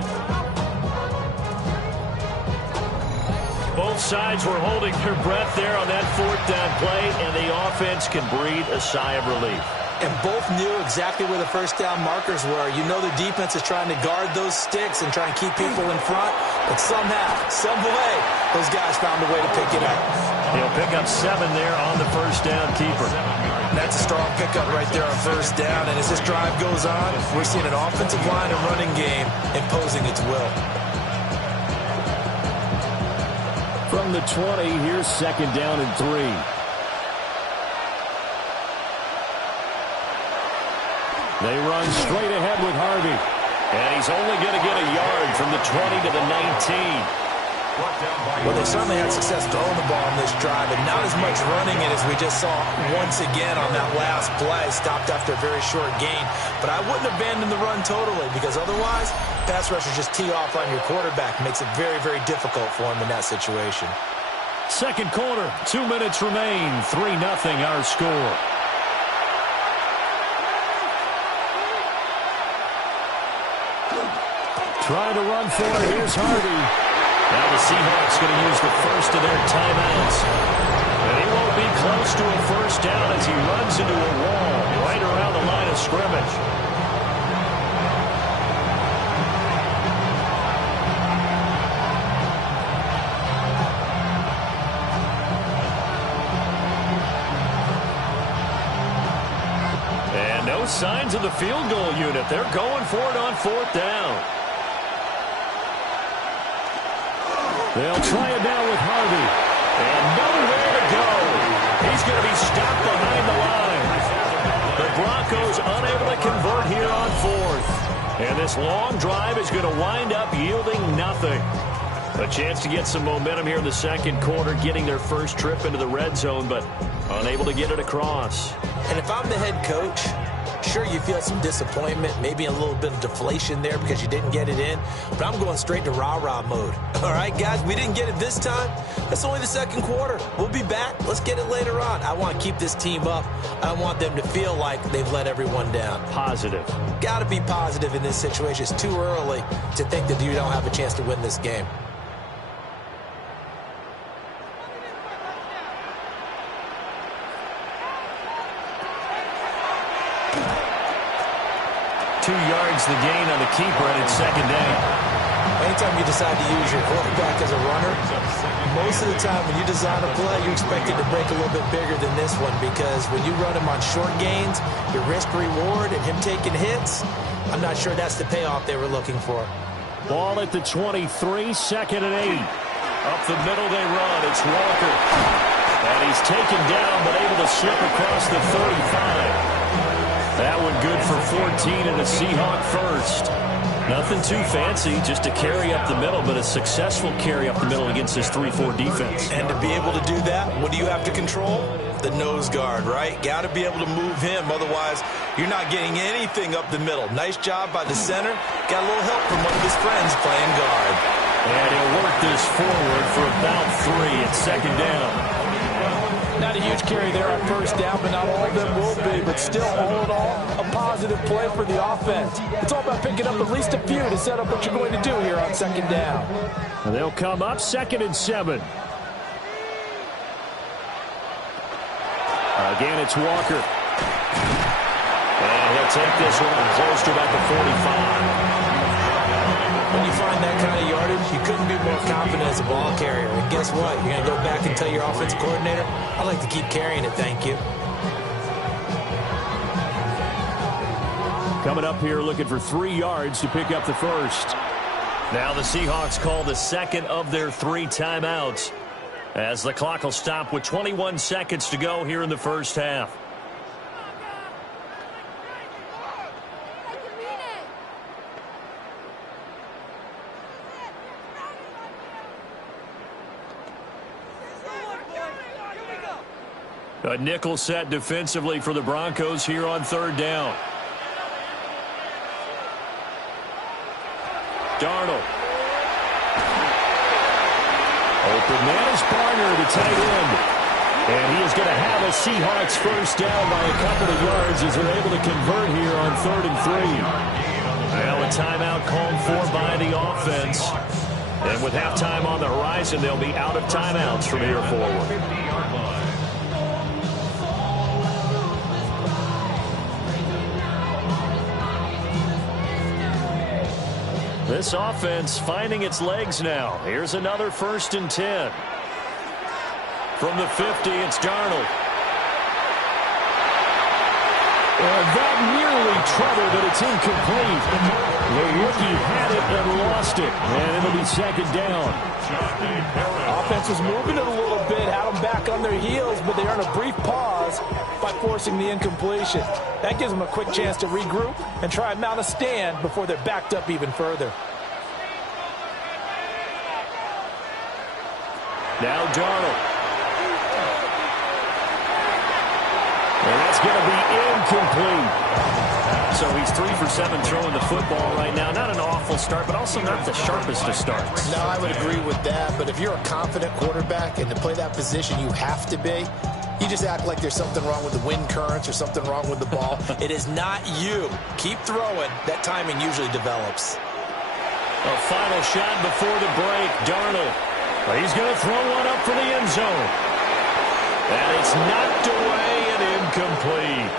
Both Both sides were holding their breath there on that fourth down play, and the offense can breathe a sigh of relief. And both knew exactly where the first down markers were. You know the defense is trying to guard those sticks and try and keep people in front. But somehow, some way, those guys found a way to pick it up. He'll pick up 7 there on the first down keeper. That's a strong pickup right there on first down. And as this drive goes on, we're seeing an offensive line and running game imposing its will. From the 20, here's second down and 3. They run straight ahead with Harvey. And he's only going to get a yard from the 20 to the 19. Well, they certainly had success throwing the ball on this drive, and not as much running it as we just saw once again on that last play. Stopped after a very short gain. But I wouldn't abandon the run totally, because otherwise, pass rushers just tee off on your quarterback. Makes it very, very difficult for him in that situation. Second quarter, 2 minutes remain. 3-0 our score. Trying to run for it. Here's Harvey. Now the Seahawks going to use the first of their timeouts. And he won't be close to a first down as he runs into a wall right around the line of scrimmage. And no signs of the field goal unit. They're going for it on fourth down. They'll try it now with Harvey. And nowhere to go. He's going to be stopped behind the line. The Broncos unable to convert here on fourth. And this long drive is going to wind up yielding nothing. A chance to get some momentum here in the second quarter, getting their first trip into the red zone, but unable to get it across. And if I'm the head coach, sure, you feel some disappointment, maybe a little bit of deflation there because you didn't get it in, but I'm going straight to rah-rah mode. All right, guys, we didn't get it this time. That's only the second quarter. We'll be back. Let's get it later on. I want to keep this team up. I want them to feel like they've let everyone down. Positive. Got to be positive in this situation. It's too early to think that you don't have a chance to win this game. The gain on the keeper, and it's second down. Anytime you decide to use your quarterback as a runner, most of the time when you design a play, you're expected to break a little bit bigger than this one, because when you run him on short gains, your risk-reward and him taking hits, I'm not sure that's the payoff they were looking for. Ball at the 23, second and 8. Up the middle they run. It's Walker. And he's taken down, but able to slip across the 35. That one good for 14 and a Seahawk first. Nothing too fancy, just a carry up the middle, but a successful carry up the middle against this 3-4 defense. And to be able to do that, what do you have to control? The nose guard, right? Got to be able to move him, otherwise you're not getting anything up the middle. Nice job by the center. Got a little help from one of his friends playing guard. And he'll work this forward for about 3 at second down. Not a huge carry there on first down, but not all of them will be. But still, all in all, a positive play for the offense. It's all about picking up at least a few to set up what you're going to do here on second down. And they'll come up second and 7. Again, it's Walker. And he'll take this one close to about the 45. When you find that kind of yardage, you couldn't be more confident as a ball carrier. And guess what? You're going to go back and tell your offensive coordinator, I'd like to keep carrying it, thank you. Coming up here looking for 3 yards to pick up the first. Now the Seahawks call the second of their 3 timeouts, as the clock will stop with 21 seconds to go here in the first half. A nickel set defensively for the Broncos here on third down. Darnold. Open man is Barner, the tight end. And he is going to have a Seahawks first down by a couple of yards as they're able to convert here on 3rd and 3. Well, a timeout called for by the offense. And with halftime on the horizon, they'll be out of timeouts from here forward. 50-yard line. This offense finding its legs now. Here's another 1st and 10. From the 50, it's Darnold. That nearly trouble, but it's incomplete. The rookie had it and lost it, and it'll be 2nd down. Offense was moving it a little bit, had them back on their heels, but they earned a brief pause by forcing the incompletion. That gives them a quick chance to regroup and try and mount a stand before they're backed up even further. Now Darnold. And that's going to be incomplete. So he's 3 for 7 throwing the football right now. Not an awful start, but also not the sharpest of starts. No, I would agree with that. But if you're a confident quarterback and to play that position you have to be, you just act like there's something wrong with the wind currents or something wrong with the ball. It is not you. Keep throwing. That timing usually develops. A final shot before the break. Darnold. He's going to throw one up for the end zone. And it's knocked away and incomplete.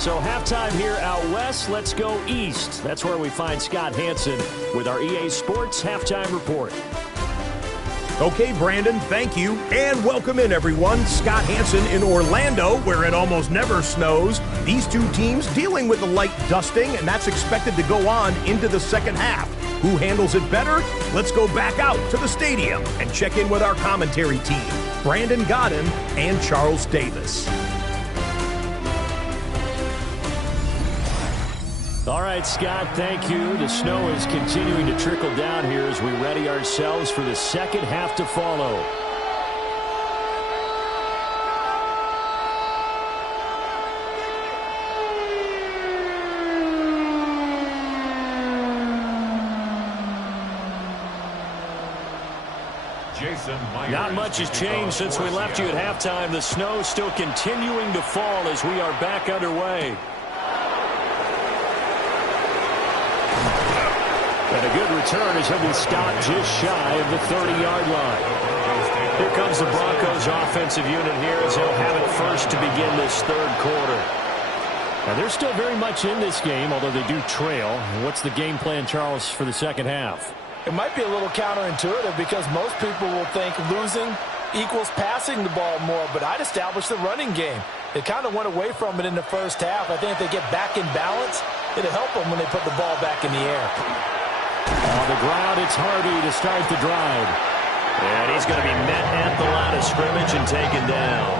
So halftime here out west. Let's go east. That's where we find Scott Hansen with our EA Sports Halftime Report. Okay, Brandon, thank you. And welcome in, everyone. Scott Hansen in Orlando, where it almost never snows. These two teams dealing with a light dusting, and that's expected to go on into the second half. Who handles it better? Let's go back out to the stadium and check in with our commentary team, Brandon Godden and Charles Davis. All right, Scott, thank you. The snow is continuing to trickle down here as we ready ourselves for the second half to follow. Not much has changed since we left you at halftime. The snow still continuing to fall as we are back underway. And a good return as he'll be stopped just shy of the 30-yard line. Here comes the Broncos offensive unit here as they'll have it first to begin this third quarter. Now they're still very much in this game, although they do trail. What's the game plan, Charles, for the second half? It might be a little counterintuitive because most people will think losing equals passing the ball more, but I'd establish the running game. They kind of went away from it in the first half. I think if they get back in balance, it'll help them when they put the ball back in the air. On the ground, it's Harvey to start the drive. And he's going to be met at the line of scrimmage and taken down.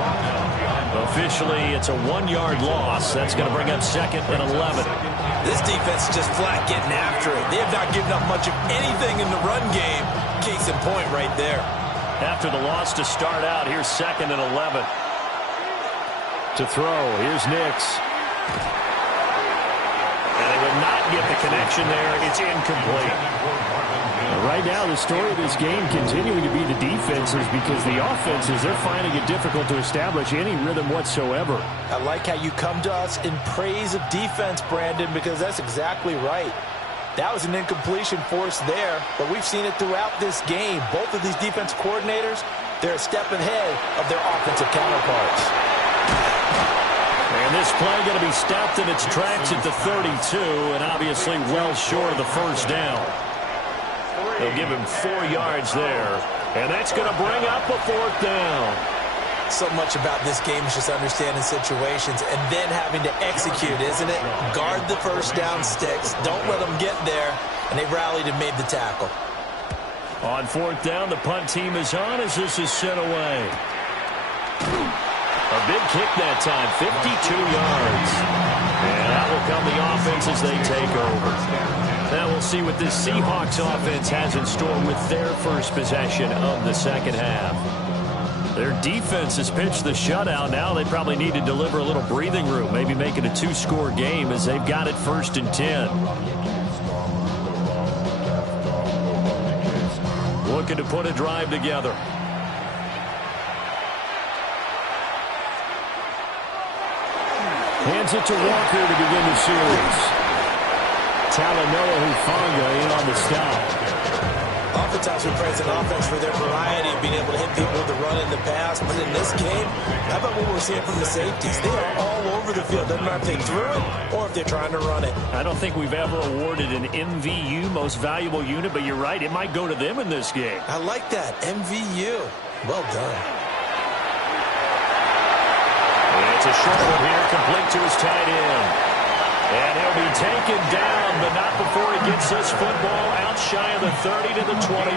Officially, it's a 1-yard loss. That's going to bring up 2nd and 11. This defense is just flat getting after it. They have not given up much of anything in the run game. Case in point right there. After the loss to start out, here's 2nd and 11. To throw, here's Nix. And they will not get the connection there. It's incomplete. Right now, the story of this game continuing to be the defenses because the offenses, they're finding it difficult to establish any rhythm whatsoever. I like how you come to us in praise of defense, Brandon, because that's exactly right. That was an incompletion forced there, but we've seen it throughout this game. Both of these defense coordinators, they're a step ahead of their offensive counterparts. And this play going to be stopped in its tracks at the 32, and obviously well short of the first down. They'll give him 4 yards there, and that's going to bring up a 4th down. So much about this game is just understanding situations and then having to execute, isn't it? Guard the first down sticks. Don't let them get there, and they rallied and made the tackle. On 4th down, the punt team is on as this is sent away. A big kick that time, 52 yards. And that will come the offense as they take over. Now we'll see what this Seahawks offense has in store with their first possession of the second half. Their defense has pitched the shutout. Now they probably need to deliver a little breathing room, maybe make it a 2-score game as they've got it 1st and 10. Looking to put a drive together. Hands it to Walker to begin the series. Talanoa Hufanga in on the stop. Oftentimes we praise an offense for their variety of being able to hit people with the run in the pass. But in this game, how about what we're seeing from the safeties? They are all over the field. Doesn't matter if they threw it or if they're trying to run it. I don't think we've ever awarded an MVU, most valuable unit, but you're right. It might go to them in this game. I like that. MVU. Well done. It's a short one here, complete to his tight end. And he'll be taken down, but not before he gets this football out shy of the 30 to the 29.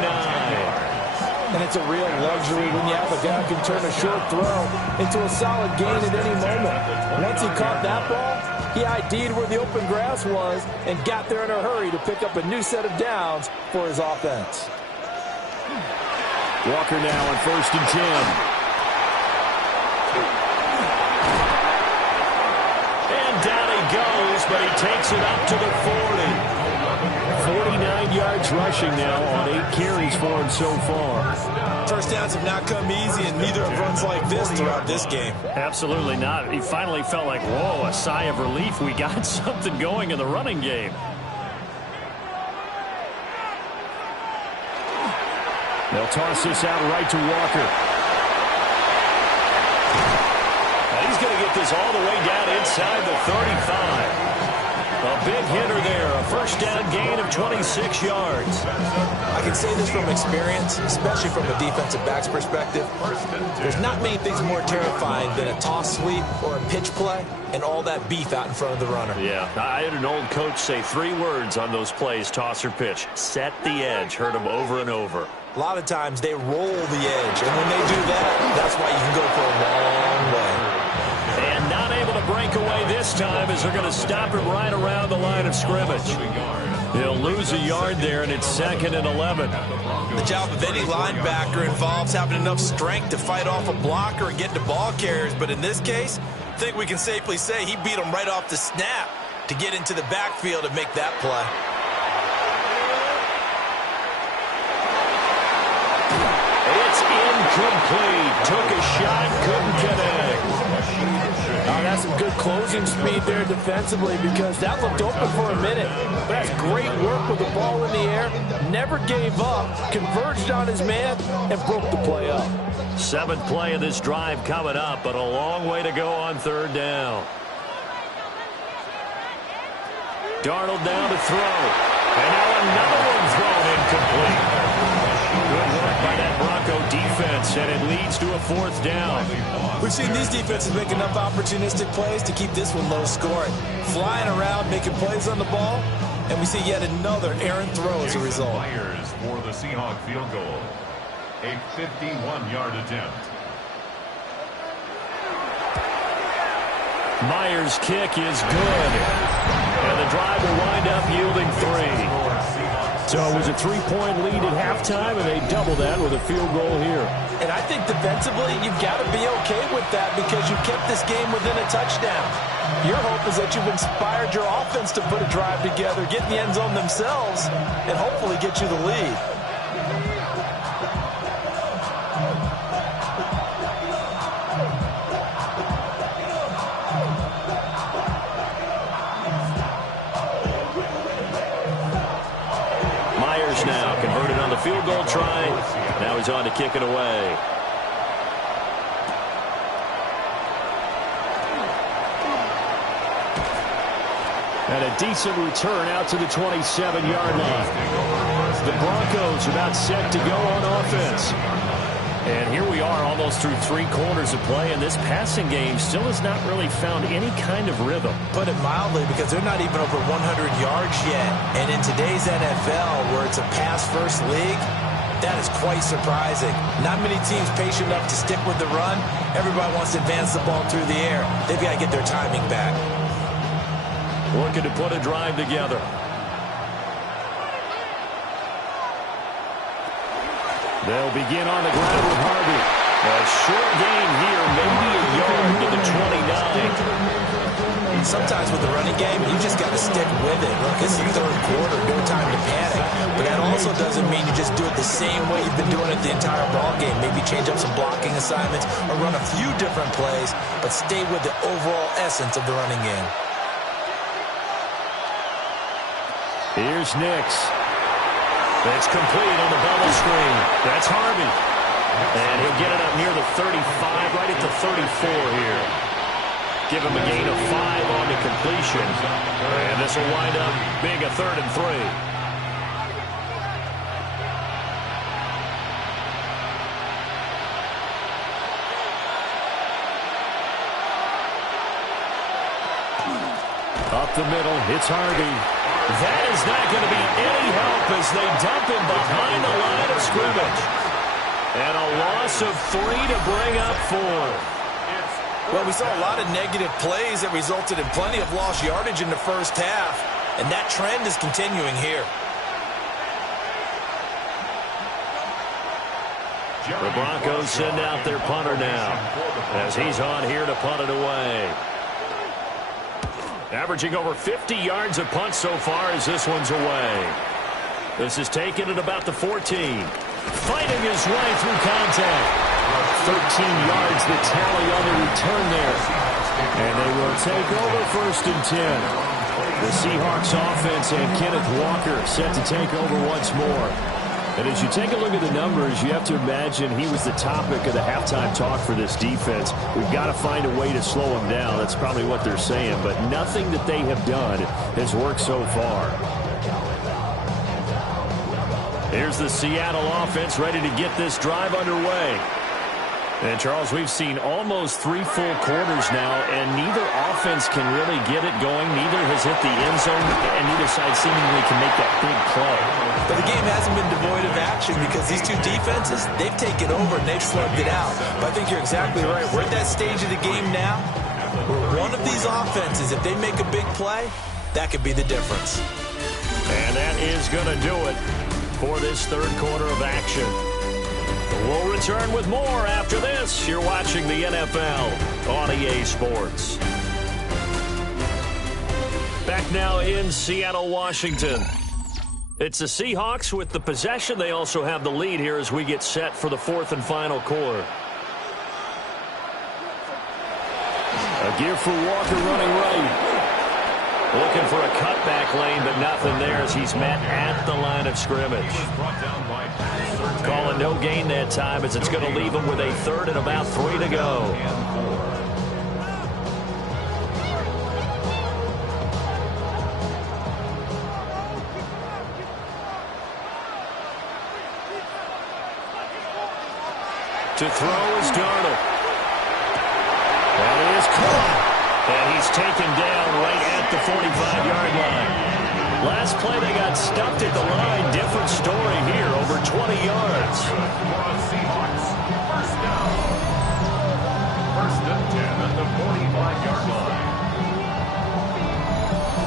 And it's a real luxury when you have a guy who can turn a short throw into a solid gain at any moment. Once he caught that ball, he ID'd where the open grass was and got there in a hurry to pick up a new set of downs for his offense. Walker now on 1st and 10. Down he goes, but he takes it up to the 40. 49 yards rushing now on 8 carries for him so far. First downs have not come easy, and neither have runs like this throughout this game. Absolutely not. He finally felt like, whoa, a sigh of relief. We got something going in the running game. They'll toss this out right to Walker. He's going to get this all the way down inside the 35. A big hitter there. A first down gain of 26 yards. I can say this from experience, especially from a defensive back's perspective. There's not many things more terrifying than a toss sweep or a pitch play and all that beef out in front of the runner. Yeah, I had an old coach say 3 words on those plays, toss or pitch. Set the edge. Heard him over and over. A lot of times they roll the edge, and when they do that, that's why you can go for a long way. And not able to break away this time as they're going to stop it right around the line of scrimmage. He'll lose a yard there, and it's 2nd and 11. The job of any linebacker involves having enough strength to fight off a blocker and get to ball carriers. But in this case, I think we can safely say he beat him right off the snap to get into the backfield and make that play. It's incomplete. Took a shot, couldn't connect. That's some good closing speed there defensively because that looked open for a minute. But that's great work with the ball in the air. Never gave up, converged on his man, and broke the play up. 7th play of this drive coming up, but a long way to go on 3rd down. Darnold down to throw. And now another one thrown incomplete. Good work by that Bronco defense, and it leads to a 4th down. We've seen these defenses make enough opportunistic plays to keep this one low scoring. Flying around, making plays on the ball, and we see yet another errant throw as a result. Myers for the Seahawk field goal. A 51-yard attempt. Myers' kick is good. And the drive will wind up yielding 3. So it was a 3-point lead at halftime, and they double that with a field goal here. And I think defensively, you've got to be okay with that because you kept this game within a touchdown. Your hope is that you've inspired your offense to put a drive together, get in the end zone themselves, and hopefully get you the lead. Now converted on the field goal try. Now he's on to kick it away. And a decent return out to the 27-yard line. The Broncos about set to go on offense. And here we are almost through 3 quarters of play, and this passing game still has not really found any kind of rhythm. Put it mildly, because they're not even over 100 yards yet. And in today's NFL, where it's a pass-first league, that is quite surprising. Not many teams patient enough to stick with the run. Everybody wants to advance the ball through the air. They've got to get their timing back. Looking to put a drive together. They'll begin on the ground with Harvey. A short gain here, maybe a yard to the 29. Sometimes with the running game, you just got to stick with it. Look, this is the 3rd quarter, no time to panic. But that also doesn't mean you just do it the same way you've been doing it the entire ball game. Maybe change up some blocking assignments or run a few different plays, but stay with the overall essence of the running game. Here's Nix. It's complete on the bubble screen. That's Harvey. And he'll get it up near the 35, right at the 34 here. Give him a gain of 5 on the completion. And this will wind up being a 3rd and 3. Up the middle, it's Harvey. That is not going to be any help as they dump him behind the line of scrimmage. And a loss of 3 to bring up 4. Well, we saw a lot of negative plays that resulted in plenty of lost yardage in the first half, and that trend is continuing here. The Broncos send out their punter now as he's on here to punt it away. Averaging over 50 yards a punt so far as this one's away. This is taken at about the 14. Fighting his way through contact. 13 yards the tally on the return there. And they will take over 1st and 10. The Seahawks offense and Kenneth Walker set to take over once more. And as you take a look at the numbers, you have to imagine he was the topic of the halftime talk for this defense. We've got to find a way to slow him down. That's probably what they're saying. But nothing that they have done has worked so far. Here's the Seattle offense ready to get this drive underway. And, Charles, we've seen almost 3 full quarters now, and neither offense can really get it going. Neither has hit the end zone, and neither side seemingly can make that big play. But the game hasn't been devoid of action because these two defenses, they've taken over and they've slugged it out. But I think you're exactly right. We're at that stage of the game now where one of these offenses, if they make a big play, that could be the difference. And that is going to do it for this 3rd quarter of action. We'll return with more after this. You're watching the NFL on EA Sports. Back now in Seattle, Washington. It's the Seahawks with the possession. They also have the lead here as we get set for the 4th and final quarter. A give for Walker running right. Looking for a cutback lane, but nothing there as he's met at the line of scrimmage. Calling no gain that time as it's going to leave him with a 3rd and about 3 to go. To throw is Darnold. That is caught. And he's taken down right at the 45-yard line. Last play, they got stuffed at the line. Different story here, over 20 yards. Seahawks, 1st down. 1st and 10 at the 45-yard line.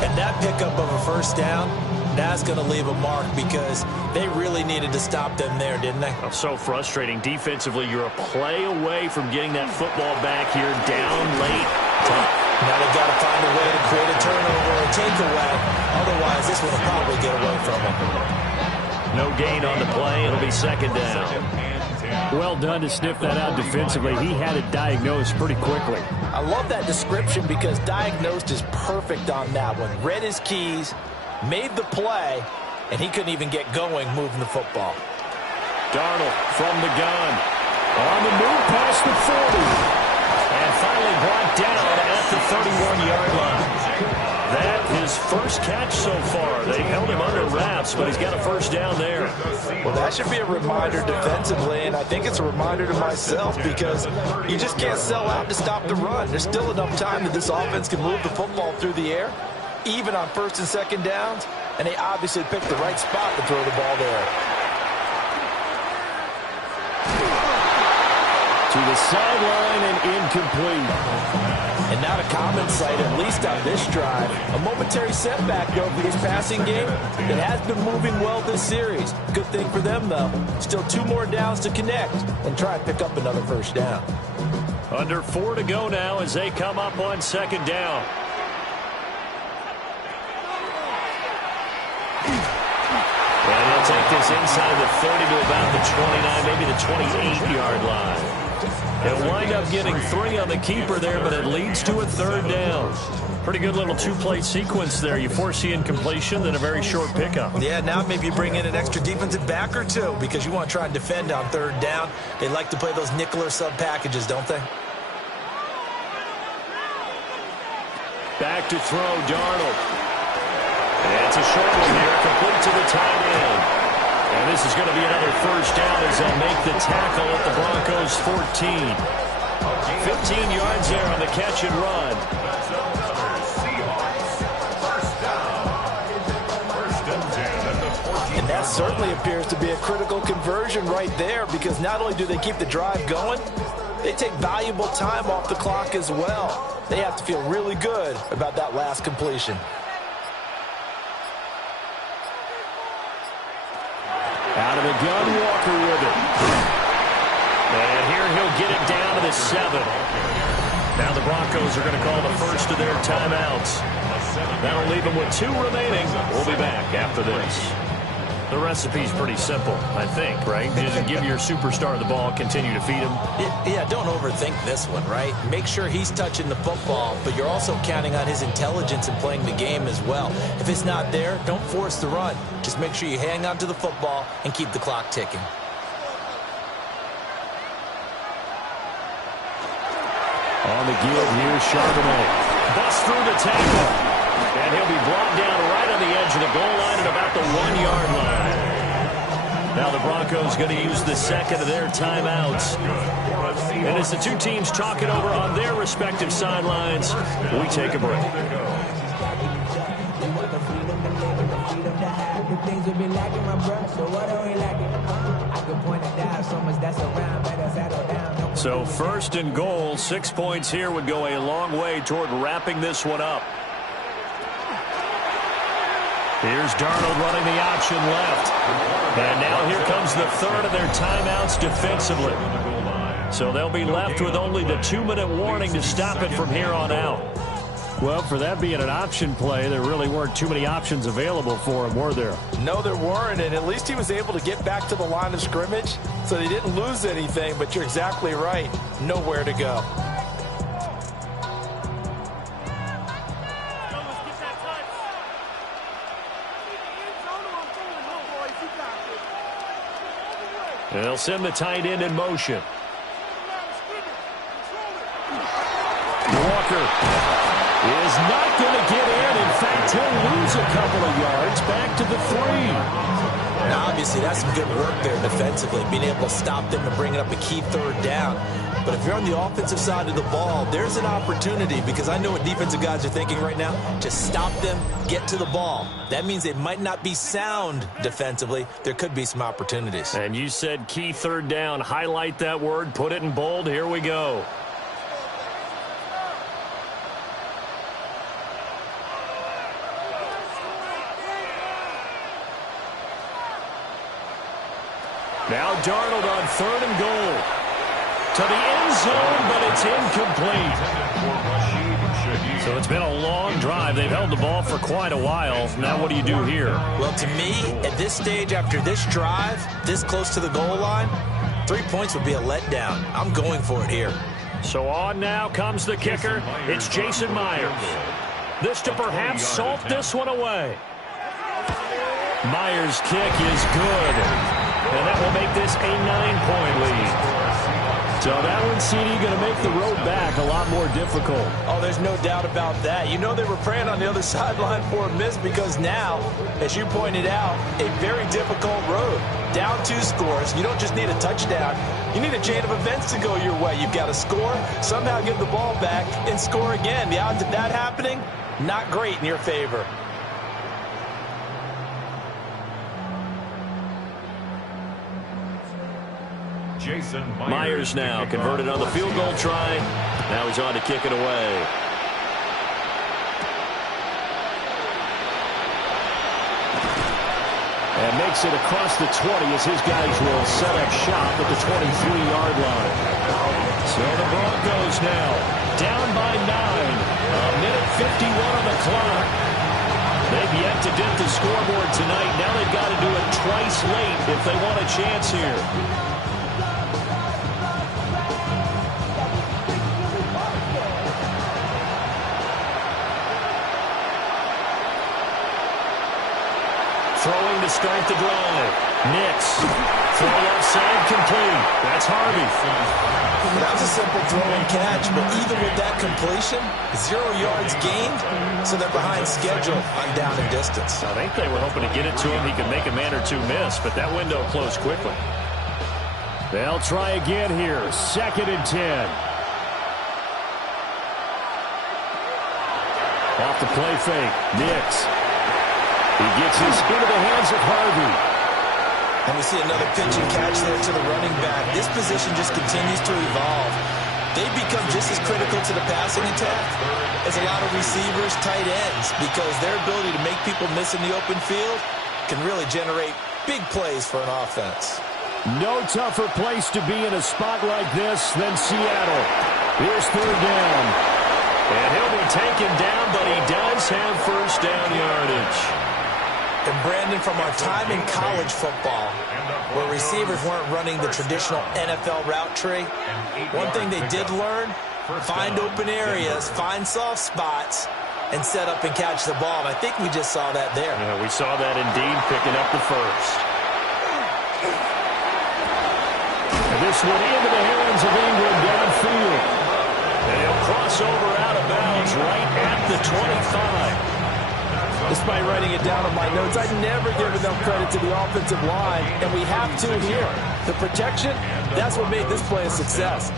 And that pickup of a 1st down, that's going to leave a mark because they really needed to stop them there, didn't they? Oh, so frustrating. Defensively, you're a play away from getting that football back here down late. Tough. Now they've got to find a way to create a turnover or a takeaway. Otherwise, this one will probably get away from them. No gain on the play. It'll be 2nd down. Well done to sniff that out defensively. He had it diagnosed pretty quickly. I love that description because diagnosed is perfect on that one. Read his keys, made the play, and he couldn't even get going moving the football. Darnold from the gun. On the move past the 40. And finally brought down at the 31-yard line. That is 1st catch so far. They held him under wraps, but he's got a 1st down there. Well, that should be a reminder defensively, and I think it's a reminder to myself because you just can't sell out to stop the run. There's still enough time that this offense can move the football through the air, even on 1st and 2nd downs, and they obviously picked the right spot to throw the ball there. To the sideline and incomplete. And not a common sight, at least on this drive. A momentary setback, though, for this passing game. It has been moving well this series. Good thing for them, though. Still 2 more downs to connect and try and pick up another 1st down. Under 4 to go now as they come up on 2nd down. And he'll take this inside the 30 to about the 29, maybe the 28-yard line. They'll wind up getting 3 on the keeper there, but it leads to a 3rd down. Pretty good little two-play sequence there. You force the incompletion, then a very short pickup. Yeah, now maybe you bring in an extra defensive back or two because you want to try and defend on third down. They like to play those nickel or sub packages, don't they? Back to throw, Darnold. And it's a short one here, complete to the tight end. And this is going to be another first down as they'll make the tackle at the Broncos' 14. 15 yards there on the catch and run. And that certainly appears to be a critical conversion right there because not only do they keep the drive going, they take valuable time off the clock as well. They have to feel really good about that last completion. Out of the gun, Walker with it. And here he'll get it down to the 7. Now the Broncos are going to call the first of their timeouts. That'll leave them with 2 remaining. We'll be back after this. The recipe's pretty simple, I think, right? Just give your superstar the ball, continue to feed him. Yeah, don't overthink this one, right? Make sure he's touching the football, but you're also counting on his intelligence in playing the game as well. If it's not there, don't force the run. Just make sure you hang on to the football and keep the clock ticking. On the give, here's Charbonnet. Bust through the tackle. And he'll be brought down right on the edge of the goal line at about the 1-yard line. Now the Broncos going to use the second of their timeouts. And as the two teams talk it over on their respective sidelines, we take a break. So first and goal, 6 points here would go a long way toward wrapping this one up. Here's Darnold running the option left. And now here comes the third of their timeouts defensively. So they'll be left with only the 2-minute warning to stop it from here on out. Well, for that being an option play, there really weren't too many options available for him, were there? No, there weren't, and at least he was able to get back to the line of scrimmage, so they didn't lose anything, but you're exactly right. Nowhere to go. And they'll send the tight end in motion. Walker is not going to get in. In fact, he'll lose a couple of yards back to the 3. Now, obviously, that's some good work there defensively, being able to stop them and bringing up a key third down. But if you're on the offensive side of the ball, there's an opportunity because I know what defensive guys are thinking right now. Just stop them, get to the ball. That means they might not be sound defensively. There could be some opportunities. And you said key third down. Highlight that word. Put it in bold. Here we go. Now Darnold on 3rd and goal. To the end zone, but it's incomplete. So it's been a long drive. They've held the ball for quite a while. Now what do you do here? Well, to me, at this stage, after this drive, this close to the goal line, 3 points would be a letdown. I'm going for it here. So on now comes the kicker. It's Jason Myers. This to perhaps salt this one away. Myers' kick is good. And that will make this a 9-point lead. So that one, CD, going to make the road back a lot more difficult. Oh, there's no doubt about that. You know they were praying on the other sideline for a miss because now, as you pointed out, a very difficult road. Down 2 scores. You don't just need a touchdown. You need a chain of events to go your way. You've got to score, somehow get the ball back, and score again. The odds of that happening, not great in your favor. Jason Myers now converted on the field goal try. Now he's on to kick it away. And makes it across the 20 as his guys will set up shop at the 23-yard line. So the Broncos now down by 9. A minute 51 on the clock. They've yet to dip the scoreboard tonight. Now they've got to do it twice late if they want a chance here. Throwing to start the drive. Nix. Throw left side complete. That's Harvey. That was a simple throw and catch, but even with that completion, 0 yards gained, so they're behind schedule on down and distance. I think they were hoping to get it to him. He could make a man or two miss, but that window closed quickly. They'll try again here. 2nd and 10. Off the play fake. Nix. He gets this into the hands of Harvey. And we see another pitch and catch there to the running back. This position just continues to evolve. They become just as critical to the passing attack as a lot of receivers, tight ends, because their ability to make people miss in the open field can really generate big plays for an offense. No tougher place to be in a spot like this than Seattle. Here's 3rd down. And he'll be taken down, but he does have first down yardage. And Brandon, from our time in college football, where receivers weren't running the traditional NFL route tree, one thing they did learn, find open areas, find soft spots, and set up and catch the ball. And I think we just saw that there. Yeah, we saw that indeed, picking up the first. And this one into the hands of Ingram downfield. And he'll cross over out of bounds right at the 25. Despite writing it down on my notes, I never give enough credit to the offensive line, and we have to here. The protection, that's what made this play a success.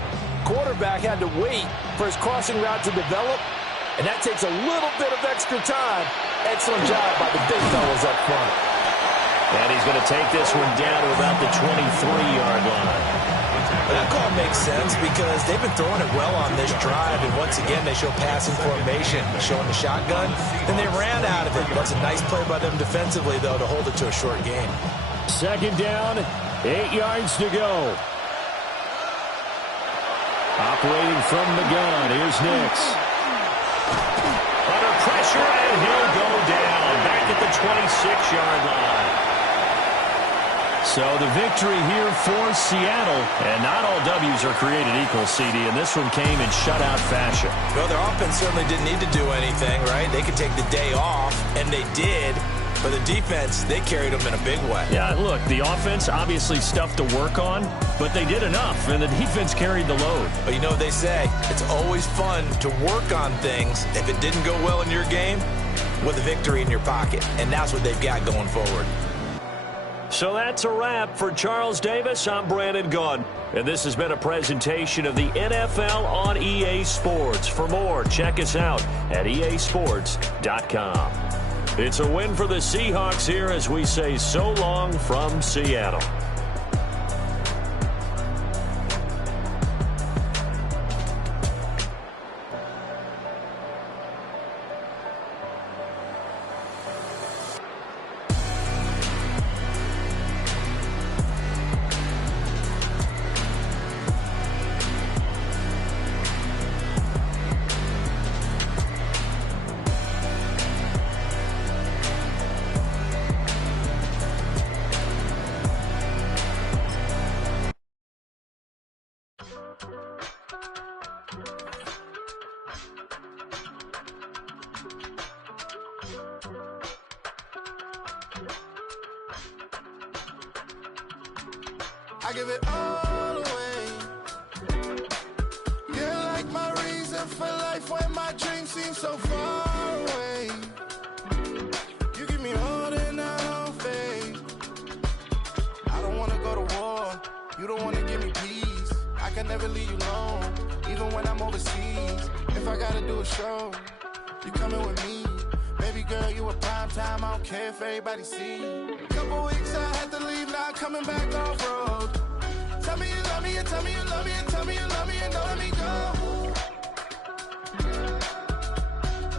Quarterback had to wait for his crossing route to develop, and that takes a little bit of extra time. Excellent job by the big fellas up front. And he's going to take this one down to about the 23-yard line. That call makes sense because they've been throwing it well on this drive, and once again they show passing formation, showing the shotgun, and they ran out of it. That's a nice play by them defensively, though, to hold it to a short game. 2nd down, 8 yards to go. Operating from the gun, here's Nix. Under pressure, and he'll go down, back at the 26-yard line. So the victory here for Seattle. And not all W's are created equal, CD, and this one came in shutout fashion. Well, their offense certainly didn't need to do anything, right? They could take the day off, and they did. But the defense, they carried them in a big way. Yeah, look, the offense, obviously stuff to work on, but they did enough, and the defense carried the load. But you know what they say, it's always fun to work on things if it didn't go well in your game with a victory in your pocket. And that's what they've got going forward. So that's a wrap for Charles Davis. I'm Brandon Gaudin, and this has been a presentation of the NFL on EA Sports. For more, check us out at easports.com. It's a win for the Seahawks here as we say so long from Seattle. I give it all away. You're like my reason for life when my dreams seem so far away. You give me more than I don't fade. I don't wanna go to war. You don't wanna give me peace. I can never leave you alone, even when I'm overseas. If I gotta do a show, you coming with me. Baby girl, you a prime time. I don't care if everybody see. Couple weeks I had to leave, now I'm coming back off road. Tell me you love me, and tell me you love me, and tell me you love me, and don't let me go.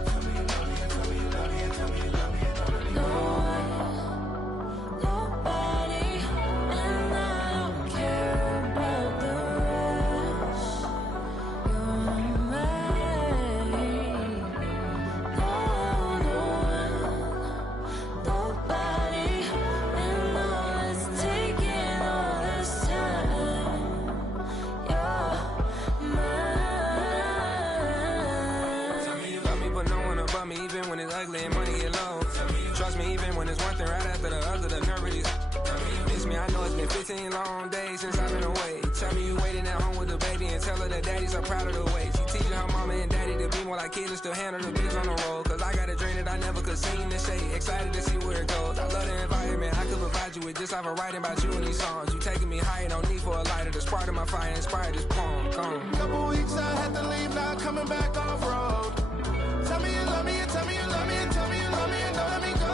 Tell me you love me, and tell me you love me, and tell me you love me, and don't let me go. Nobody, and I don't care about the rest. You're mine. Nobody, and all it's taking all this time. You're mine. Tell me you love me, but no one above me, even when it's ugly and money get low. Tell me you Trust me, even when it's one thing right after the other, the nerve is. Miss me, I know it's been 15 long days since I've been away. Tell me you waiting at home with the baby and tell her that daddy's so proud of the way. She teaching her mama and daddy to be more like kids and still handle the biz on the road. Cause I got a dream that I never could sing and say. Excited to see where it goes. I love the environment I could provide you with just off of writing about you in these songs. You taking me higher, no need for a lighter. The spark of my fire inspired this poem. Gone. Couple weeks I had to leave, now coming back off road. Tell me you love me and tell me you love me and tell me you love me and don't let me go.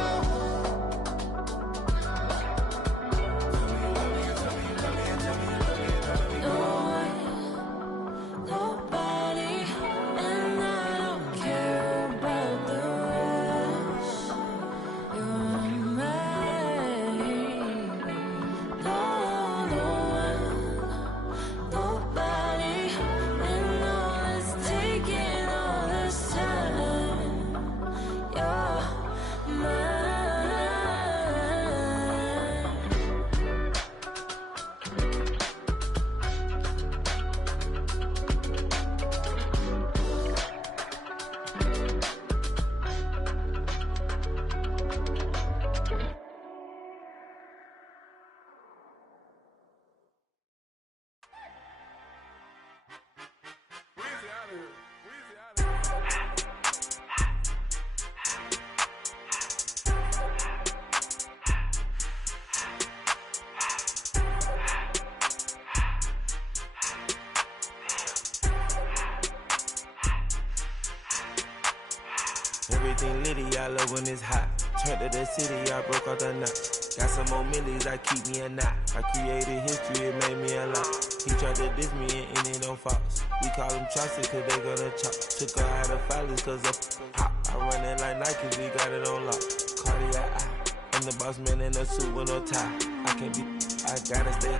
Everything litty, I love when it's hot. Turned to the city, I broke out the knot. Got some more millies, I keep me a knot. I created history, it made me a lot. He tried to diss me and it don't false. We call them Chaucer cause they gonna chop. Took her out of filers cause of hot. I run it like Nike, we got it on lock. Cardiac eye. I'm the boss man in a suit with no tie. I can't be, I gotta stay.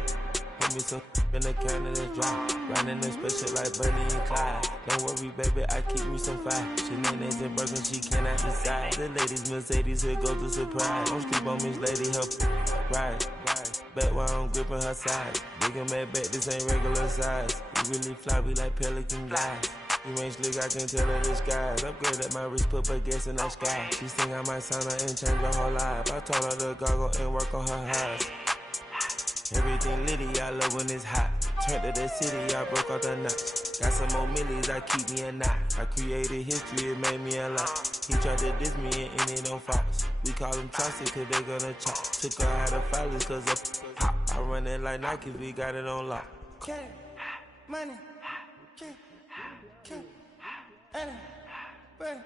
Put me some in the can and it's dry. Riding the special like Bunny and Clyde. Don't worry, baby, I keep me some fire. Shenanigans and Birkin, she cannot decide. The ladies Mercedes, here go to surprise. Don't sleep on Miss Lady, help ride. Back while I'm gripping her side. Big and mad back, this ain't regular size. We really fly, we like pelican guys. You ain't slick, I can tell her the skies. Upgrade at my wrist, put baguettes in the sky. She think I might sign her and change her whole life. I told her to goggle and work on her highs. Everything litty, I love when it's hot. Turned to the city, I broke out the knot. Got some more millies, I keep me a knot. I created history, it made me a lot. He tried to diss me and it don't false. We call them Chaucer cause they gonna chop. Took her out of filers cause of hot. I run it like Nike, we got it on lock. Cash, money, cash, Anna, bread,